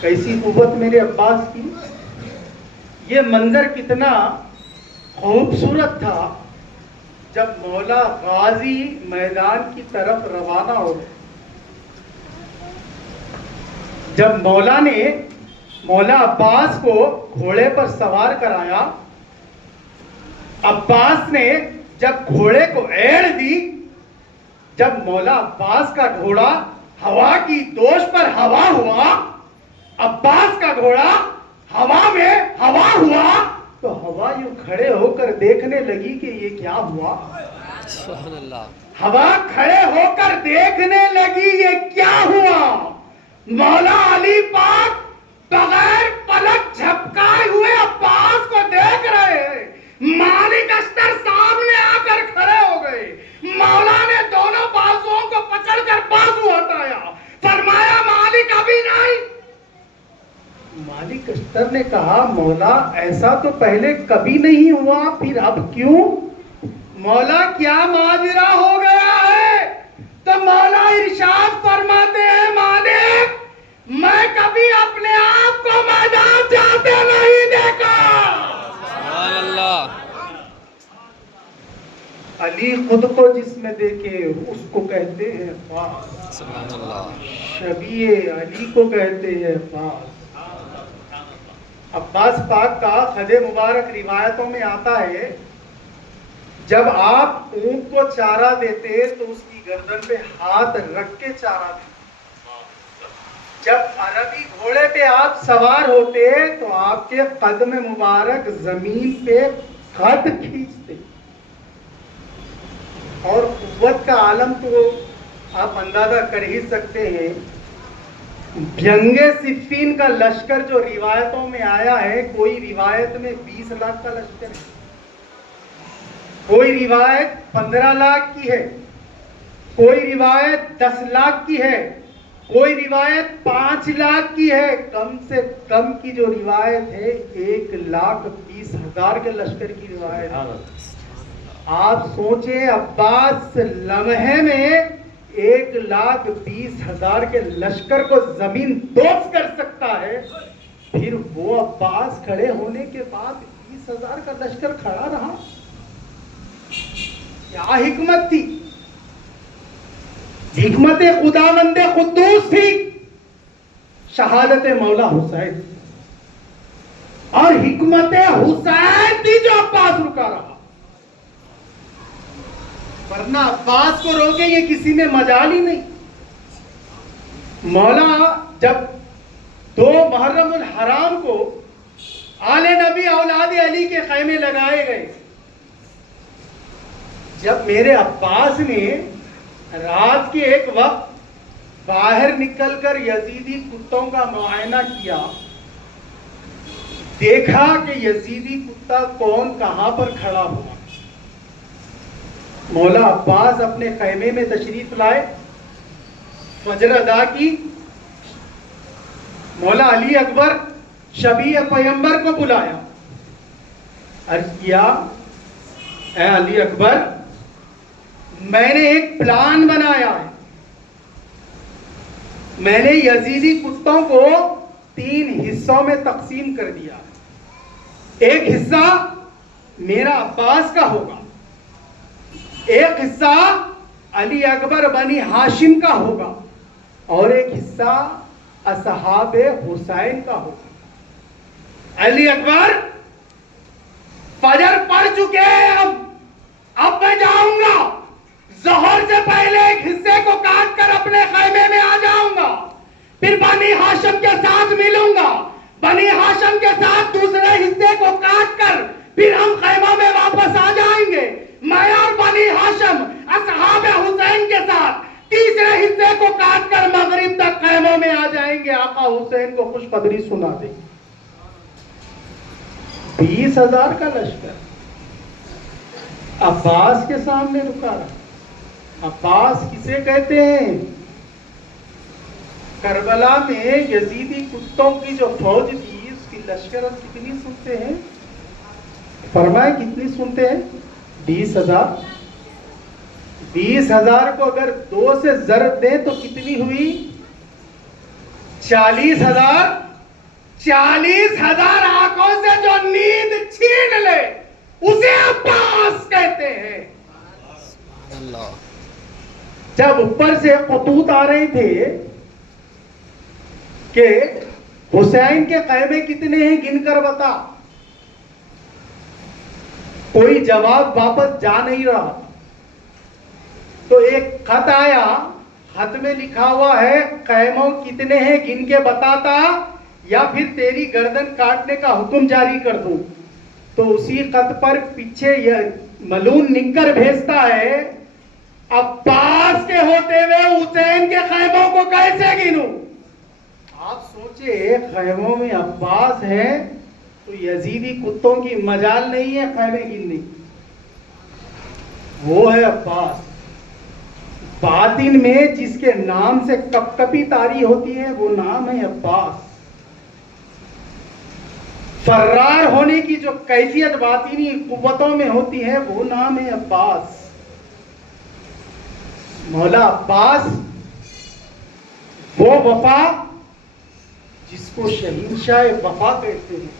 کیسی قوت میرے عباس کی. یہ منظر کتنا خوبصورت تھا جب مولا غازی میدان کی طرف روانہ ہو گئے. جب مولا نے مولا عباس کو گھوڑے پر سوار کرایا، عباس نے جب گھوڑے کو ایڑ دی، جب مولا عباس کا گھوڑا ہوا کی دوش پر ہوا ہوا، عباس کا گھوڑا ہوا میں ہوا ہوا، تو ہوا یوں کھڑے ہو کر دیکھنے لگی کہ یہ کیا ہوا. سبحان اللہ. ہوا کھڑے ہو کر دیکھنے لگی یہ کیا ہوا. مولا علی پاک بغیر پلک جھپکائے ہوئے عباس کو دیکھ رہے ہیں. مالک اشتر سامنے آ کر کھڑے ہو گئے. مولا نے دونوں بازوؤں کو پکڑ کر بازو ہٹایا، فرمایا مالک ابھی نہیں. مالک اشتر نے کہا مولا ایسا تو پہلے کبھی نہیں ہوا، پھر اب کیوں؟ مولا کیا ماجرا ہو گیا ہے؟ تو مولا ارشاد فرماتے ہیں مالک میں کبھی اپنے آپ کو میدان جاتے نہیں دیکھا. سبحان اللہ. علی خود کو جس میں دیکھے اس کو کہتے ہیں عباس. سبحان اللہ. شبیہ علی کو کہتے ہیں عباس. عباس پاک کا خد مبارک روایتوں میں آتا ہے جب آپ اونٹ کو چارہ دیتے تو اس کی گردن پہ ہاتھ رکھ کے چارہ دیتے. جب عربی گھوڑے پہ آپ سوار ہوتے تو آپ کے قدم مبارک زمین پہ خط کھینچتے. اور قوت کا عالم تو آپ اندازہ کر ہی سکتے ہیں. جنگ صفین کا لشکر جو روایتوں میں آیا ہے، کوئی روایت میں 20 لاکھ کا لشکر ہے، کوئی روایت 15 لاکھ کی ہے، کوئی روایت 10 لاکھ کی ہے، کوئی روایت 5 لاکھ کی ہے. کم سے کم کی جو روایت ہے 1,20,000 کے لشکر کی روایت ہے. آپ سوچیں عباس لمحے میں 1,20,000 کے لشکر کو زمین دوز کر سکتا ہے، پھر وہ عباس کھڑے ہونے کے بعد 20,000 کا لشکر کھڑا رہا. کیا حکمت تھی. حکمت خداوند قدوس تھی شہادت مولا حسین، اور حکمت حسین تھی جو عباس رکا رہا، ورنہ عباس کو روکے یہ کسی میں مجال ہی نہیں۔ مولا جب 2 محرم الحرام کو آل نبی اولاد علی کے خیمے لگائے گئے، جب میرے عباس نے رات کے ایک وقت باہر نکل کر یزیدی کتوں کا معائنہ کیا، دیکھا کہ یزیدی کتا کون کہاں پر کھڑا ہوا، مولا عباس اپنے خیمے میں تشریف لائے، فجر ادا کی، مولا علی اکبر شبیہ پیغمبر کو بلایا، عرض کیا اے علی اکبر میں نے ایک پلان بنایا ہے، میں نے یزیدی کتوں کو 3 حصوں میں تقسیم کر دیا، ایک حصہ میرا عباس کا ہوگا، ایک حصہ علی اکبر بنی ہاشم کا ہوگا، اور ایک حصہ اصحاب حسین کا ہوگا۔ علی اکبر فجر پڑ چکے ہیں، اب میں جاؤں گا، ظہر سے پہلے ایک حصے کو کاٹ کر اپنے خیمے میں آ جاؤں گا، پھر بنی ہاشم کے ساتھ ملوں گا، بنی ہاشم کے ساتھ دوسرے حصے کو کاٹ کر پھر ہم خیمہ میں واپس آ جائیں گے، میں اور بنی ہاشم اصحاب حسین کے ساتھ تیسرے حصے کو کاٹ کر مغرب تک خیموں میں آ جائیں گے، آقا حسین کو خوشخبری سنا دیں۔ 20,000 کا لشکر عباس کے سامنے رکا رہا۔ عباس کسے کہتے ہیں؟ کربلا میں یزیدی کتوں کی جو فوج تھی اس کی لشکرت کتنی سنتے ہیں؟ فرمائے کتنی سنتے ہیں؟ 20,000۔ 20,000 کو اگر 2 سے ضرب دیں تو کتنی ہوئی؟ 40,000۔ 40,000 آنکھوں سے جو نیند چھین لے اسے عباس کہتے ہیں۔ اللہ جب اوپر سے خطوط آ رہے تھے کہ حسین کے خیمے کتنے ہیں گن کر بتا، کوئی جواب واپس جا نہیں رہا، تو ایک خط آیا، خط میں لکھا ہوا ہے خیموں کتنے ہیں گن کے بتاتا یا پھر تیری گردن کاٹنے کا حکم جاری کر دوں۔ تو اسی خط پر پیچھے یہ ملون لکھ کر بھیجتا ہے عباس کے ہوتے ہوئے حسین کے خیموں کو کیسے گنوں؟ آپ سوچے خیموں میں عباس ہے تو یزیدی کتوں کی مجال نہیں ہے خیمے گننے، وہ ہے عباس۔ باطن میں جس کے نام سے کپ کپی طاری ہوتی ہے وہ نام ہے عباس۔ فرار ہونے کی جو کیفیت باطنی قوتوں میں ہوتی ہے وہ نام ہے عباس۔ مولا عباس وہ وفا جس کو شہنشاہ وفا کہتے ہیں،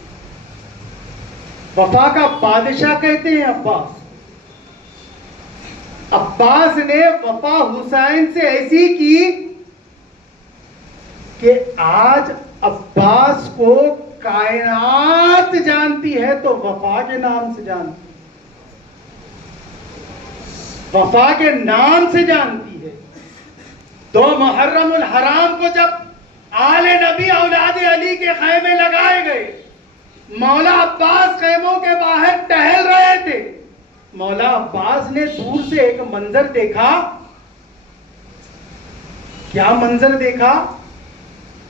وفا کا بادشاہ کہتے ہیں عباس۔ عباس نے وفا حسین سے ایسی کی کہ آج عباس کو کائنات جانتی ہے تو وفا کے نام سے جانتی ہے، وفا کے نام سے جانتی ہے۔ 2 محرم الحرام کو جب آل نبی اولاد علی کے خیمے لگائے گئے، مولا عباس خیموں کے باہر ٹہل رہے تھے، مولا عباس نے دور سے ایک منظر دیکھا۔ کیا منظر دیکھا؟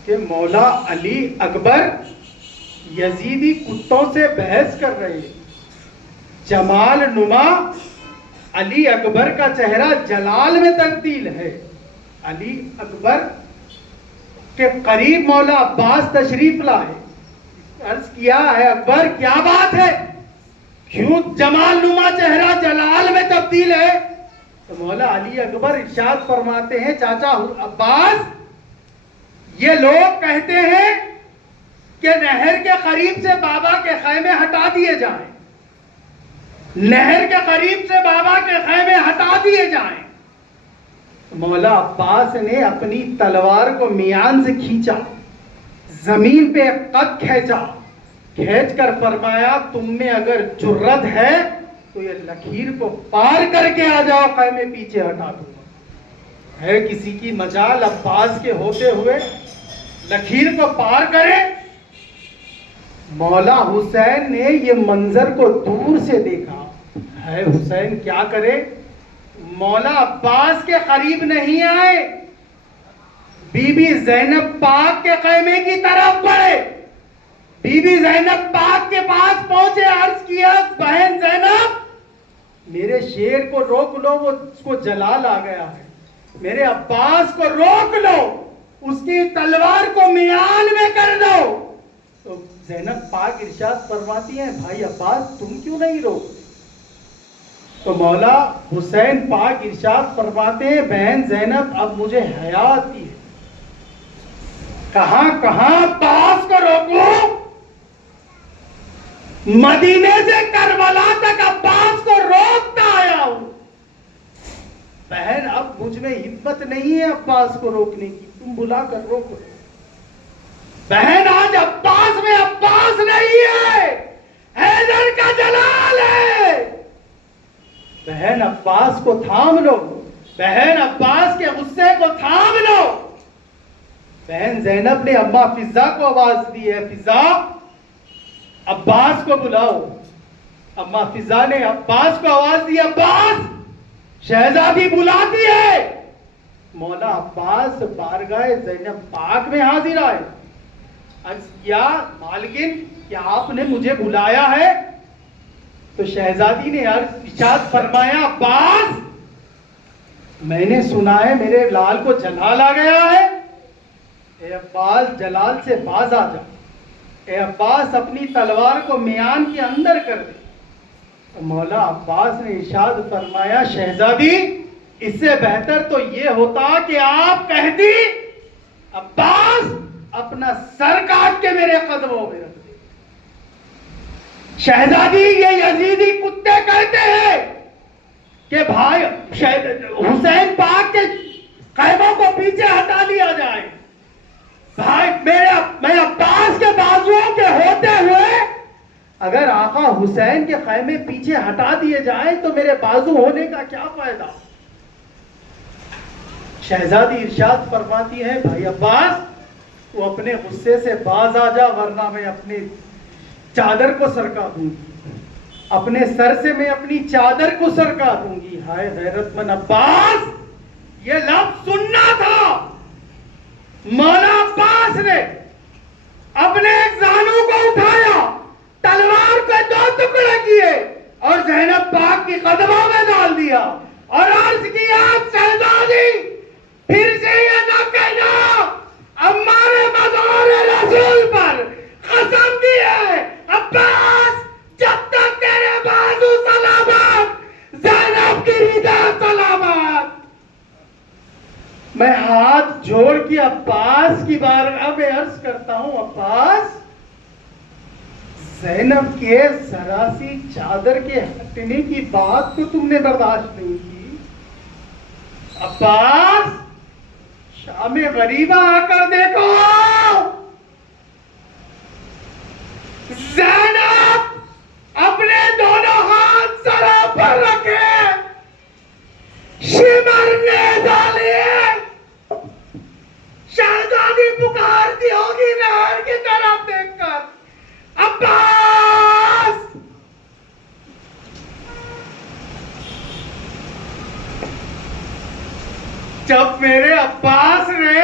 کہ مولا علی اکبر یزیدی کتوں سے بحث کر رہے، جمال نما علی اکبر کا چہرہ جلال میں تبدیل ہے۔ علی اکبر کے قریب مولا عباس تشریف لائے، عرض کیا ہے اکبر کیا بات ہے، کیوں جمال نما چہرہ جلال میں تبدیل ہے؟ تو مولا علی اکبر ارشاد فرماتے ہیں چاچا عباس یہ لوگ کہتے ہیں کہ نہر کے قریب سے بابا کے خیمے ہٹا دیے جائیں، نہر کے قریب سے بابا کے خیمے ہٹا دیے جائیں۔ مولا عباس نے اپنی تلوار کو میان سے کھینچا، زمین پہ قد کھینچا، کھینچ کر فرمایا تم میں اگر جرت ہے تو یہ لکیر کو پار کر کے آ جاؤ، خیمے پیچھے ہٹا دوں گا۔ ہے کسی کی مجال عباس کے ہوتے ہوئے لکیر کو پار کرے؟ مولا حسین نے یہ منظر کو دور سے دیکھا، ہے حسین کیا کرے؟ مولا عباس کے قریب نہیں آئے، بی بی زینب پاک کے خیمے کی طرف بڑھے، بی بی زینب پاک کے پاس پہنچے، عرض کیا بہن زینب میرے شیر کو روک لو، وہ اس کو جلال آ گیا ہے، میرے عباس کو روک لو، اس کی تلوار کو میان میں کر دو۔ تو زینب پاک ارشاد فرماتی ہیں بھائی عباس تم کیوں نہیں روک؟ تو مولا حسین پاک ارشاد فرماتے ہیں بہن زینب اب مجھے حیا آتی ہے، کہاں کہاں عباس کو روکوں، مدینے سے کربلا تک عباس کو روکتا آیا ہوں، بہن اب مجھ میں ہمت نہیں ہے عباس کو روکنے کی، تم بلا کر روکو۔ بہن آج عباس میں عباس نہیں ہے، حیدر کا جلال ہے، بہن عباس کو تھام لو، بہن عباس کے غصے کو تھام لو۔ بہن زینب نے اماں فضا کو آواز دی ہے فضا عباس کو بلاؤ۔ اماں فضا نے عباس کو آواز دی عباس شہزادی بلاتی ہے۔ مولا عباس بارگاہ زینب پاک میں حاضر آئے، عرض کیا مالکن کیا آپ نے مجھے بلایا ہے؟ تو شہزادی نے ارشاد فرمایا عباس میں نے سنا ہے میرے لال کو جلال آ گیا ہے، اے عباس جلال سے باز آ جا، اے عباس اپنی تلوار کو میان کے اندر کر دے۔ تو مولا عباس نے ارشاد فرمایا شہزادی اس سے بہتر تو یہ ہوتا کہ آپ کہتی عباس اپنا سر کاٹ کے میرے قدموں میں رکھ دے۔ شہزادی یہ یزیدی کتے کہتے ہیں کہ بھائی حسین پاک کے خیموں کو پیچھے ہٹا لیا جائے، بھائی میں عباس کے بازوؤں کے ہوتے ہوئے اگر آقا حسین کے خیمے پیچھے ہٹا دیے جائیں تو میرے بازو ہونے کا کیا فائدہ؟ شہزادی ارشاد فرماتی ہے بھائی عباس تو اپنے غصے سے باز آ جا ورنہ میں اپنی چادر کو سرکا دوں گی، اپنے سر سے میں اپنی چادر کو سرکا دوں گی۔ ہائے غیرت مند عباس یہ لفظ سننا تھا۔ مولا عباس نے اپنے ایک زانو کو اٹھایا، تلوار پہ 2 ٹکڑے کیے اور زینب پاک کی قدموں میں ڈال دیا اور عرض کیا شہزادی پھر سے یہ نہ کہنا ہمارے مدار رسول پر قسم دی ہے عباس جب تک تیرے بازو سلامت زینب کی ہدایت سلامت۔ میں ہاتھ جوڑ کے عباس کی بارگاہ میں عرض کرتا ہوں عباس زینب کے ذرا سی چادر کے ہٹنے کی بات تو تم نے برداشت نہیں کی، عباس شام غریبہ آ کر دیکھو زینب اپنے دونوں ہاتھ سروں پر رکھے شمر نے ڈالے، شہزادی پکارتی ہوگی نہر کی طرف دیکھ کر عباس۔ جب میرے عباس نے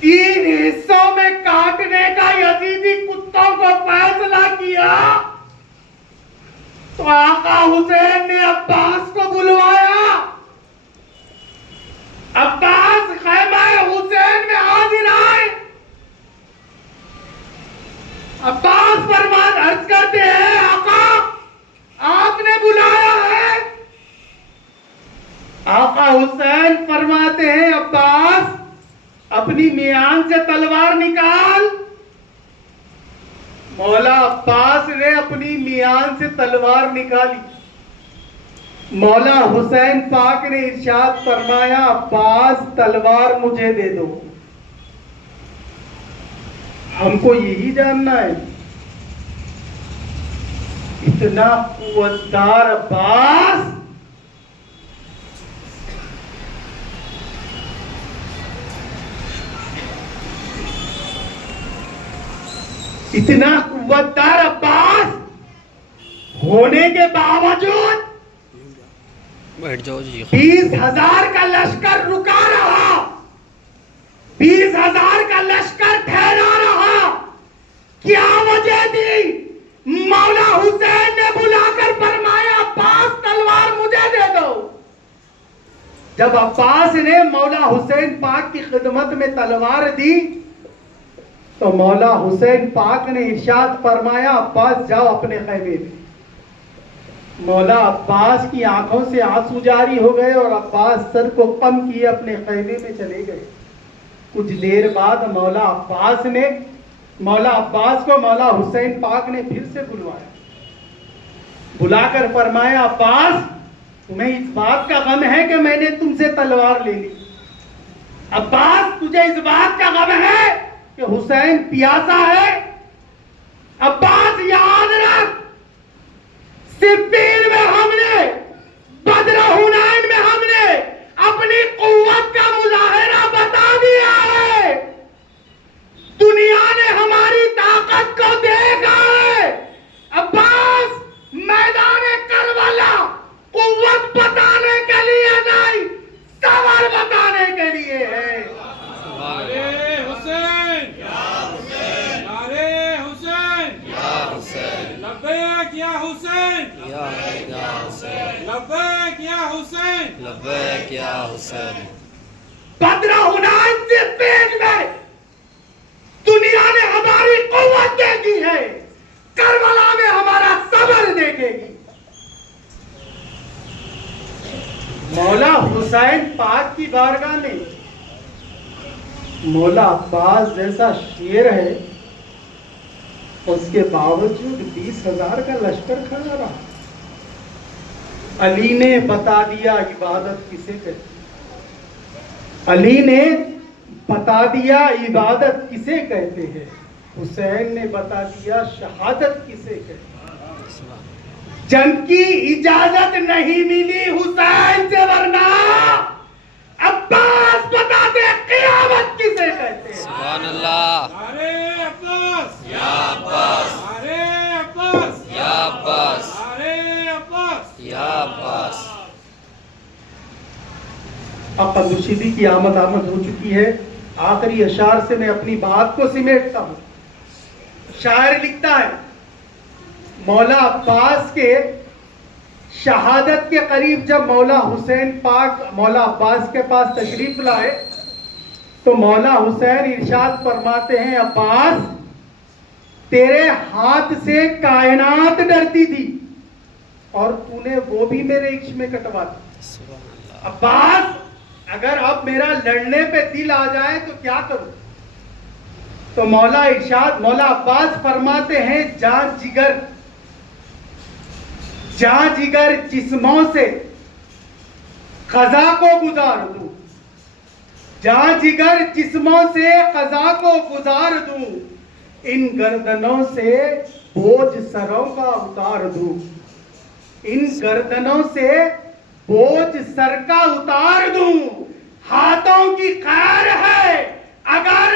3 حصوں میں کاٹنے کا یزیدی کتوں کو فیصلہ کیا تو آقا حسین نے عباس کو بلوایا، عباس خیمہ حسین میں حاضر آئے، عباس فرمان عرض کرتے ہیں آقا آپ نے بلایا ہے؟ آقا حسین فرماتے ہیں عباس اپنی میان سے تلوار نکال۔ مولا عباس نے اپنی میان سے تلوار نکالی، مولا حسین پاک نے ارشاد فرمایا عباس تلوار مجھے دے دو. ہم کو یہی جاننا ہے اتنا قوتدار عباس اتنا قوتدار عباس ہونے کے باوجود بیٹھ جاؤ جی. 20,000 کا لشکر رکا رہا, 20,000 کا لشکر ٹھہرا رہا. کیا وجہ تھی؟ مولا حسین نے بلا کر فرمایا عباس تلوار مجھے دے دو. جب عباس نے مولا حسین پاک کی خدمت میں تلوار دی تو مولا حسین پاک نے ارشاد فرمایا عباس جاؤ اپنے خیمے میں. مولا عباس کی آنکھوں سے آنسو جاری ہو گئے اور عباس سر کو خم کیے اپنے خیمے میں چلے گئے. کچھ دیر بعد مولا عباس کو مولا حسین پاک نے پھر سے بلوایا. بلا کر فرمایا عباس تمہیں اس بات کا غم ہے کہ میں نے تم سے تلوار لے لی؟ عباس تجھے اس بات کا غم ہے کہ حسین پیاسا ہے؟ عباس یاد رکھ صفین میں ہم نے, بدر حنین میں ہم نے اپنی قوت کا مظاہرہ بتا دیا ہے. دنیا نے ہماری طاقت کو دیکھا ہے. عباس میدان کربلا قوت بتانے کے لیے نہیں, صبر بتانے کے لیے ہے. نعرے حسین نعرے حسین لبیک یا حسین لبیک یا حسین لبیک یا حسین. بدر حنین سے پیش میں دنیا نے ہماری قوت دیکھی ہے, کربلا میں ہمارا صبر دیکھے گی. مولا حسین پاک کی بارگاہ میں مولا عباس جیسا شیر ہے, اس کے باوجود 20,000 کا لشکر کھڑا رہا. علی نے بتا دیا عبادت کسے کہتے ہیں, علی نے بتا دیا عبادت کسے کہتے ہیں, حسین نے بتا دیا شہادت کسے کہتے ہیں. جنگ کی اجازت نہیں ملی حسین سے, ورنہ عباس بتاتے قیامت کسے کہتے ہیں. سبحان اللہ. نعرے عباس یا عباس نعرے عباس یا عباس نعرے عباس یا عباس. آقا مرشدی کی آمد ہو چکی ہے. آخری اشعار سے میں اپنی بات کو سمیٹتا ہوں. شاعر لکھتا ہے مولا عباس کے شہادت کے قریب جب مولا حسین پاک مولا عباس کے پاس تشریف لائے تو مولا حسین ارشاد فرماتے ہیں عباس تیرے ہاتھ سے کائنات ڈرتی تھی اور تو نے وہ بھی میرے عشق میں کٹوا دی. عباس اگر اب میرا لڑنے پہ دل آ جائے تو کیا کروں؟ تو مولا عباس فرماتے ہیں جان جگر جسموں سے قضا کو گزار دوں, جان جگر جسموں سے قضا کو گزار دوں, ان گردنوں سے بوجھ سروں کا اتار دوں, ان گردنوں سے بوجھ سر کا اتار دوں. ہاتھوں کی خیر ہے اگر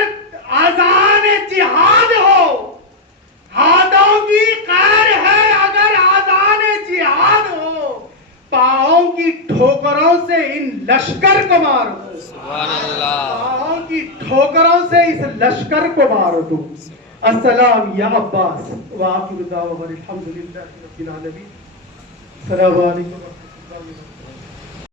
آذان جہاد ہو, ہاتھوں کی خیر ہے اگر آذان جہاد ہو, پاؤں کی ٹھوکروں سے ان لشکر کو مار دو. سبحان اللہ. پاؤں کی ٹھوکروں سے اس لشکر کو مار دو. السلام یا عباس وآخر دعوانا الحمدللہ رب العالمین. السلام علیکم ورحمۃ اللہ وبرکاتہ.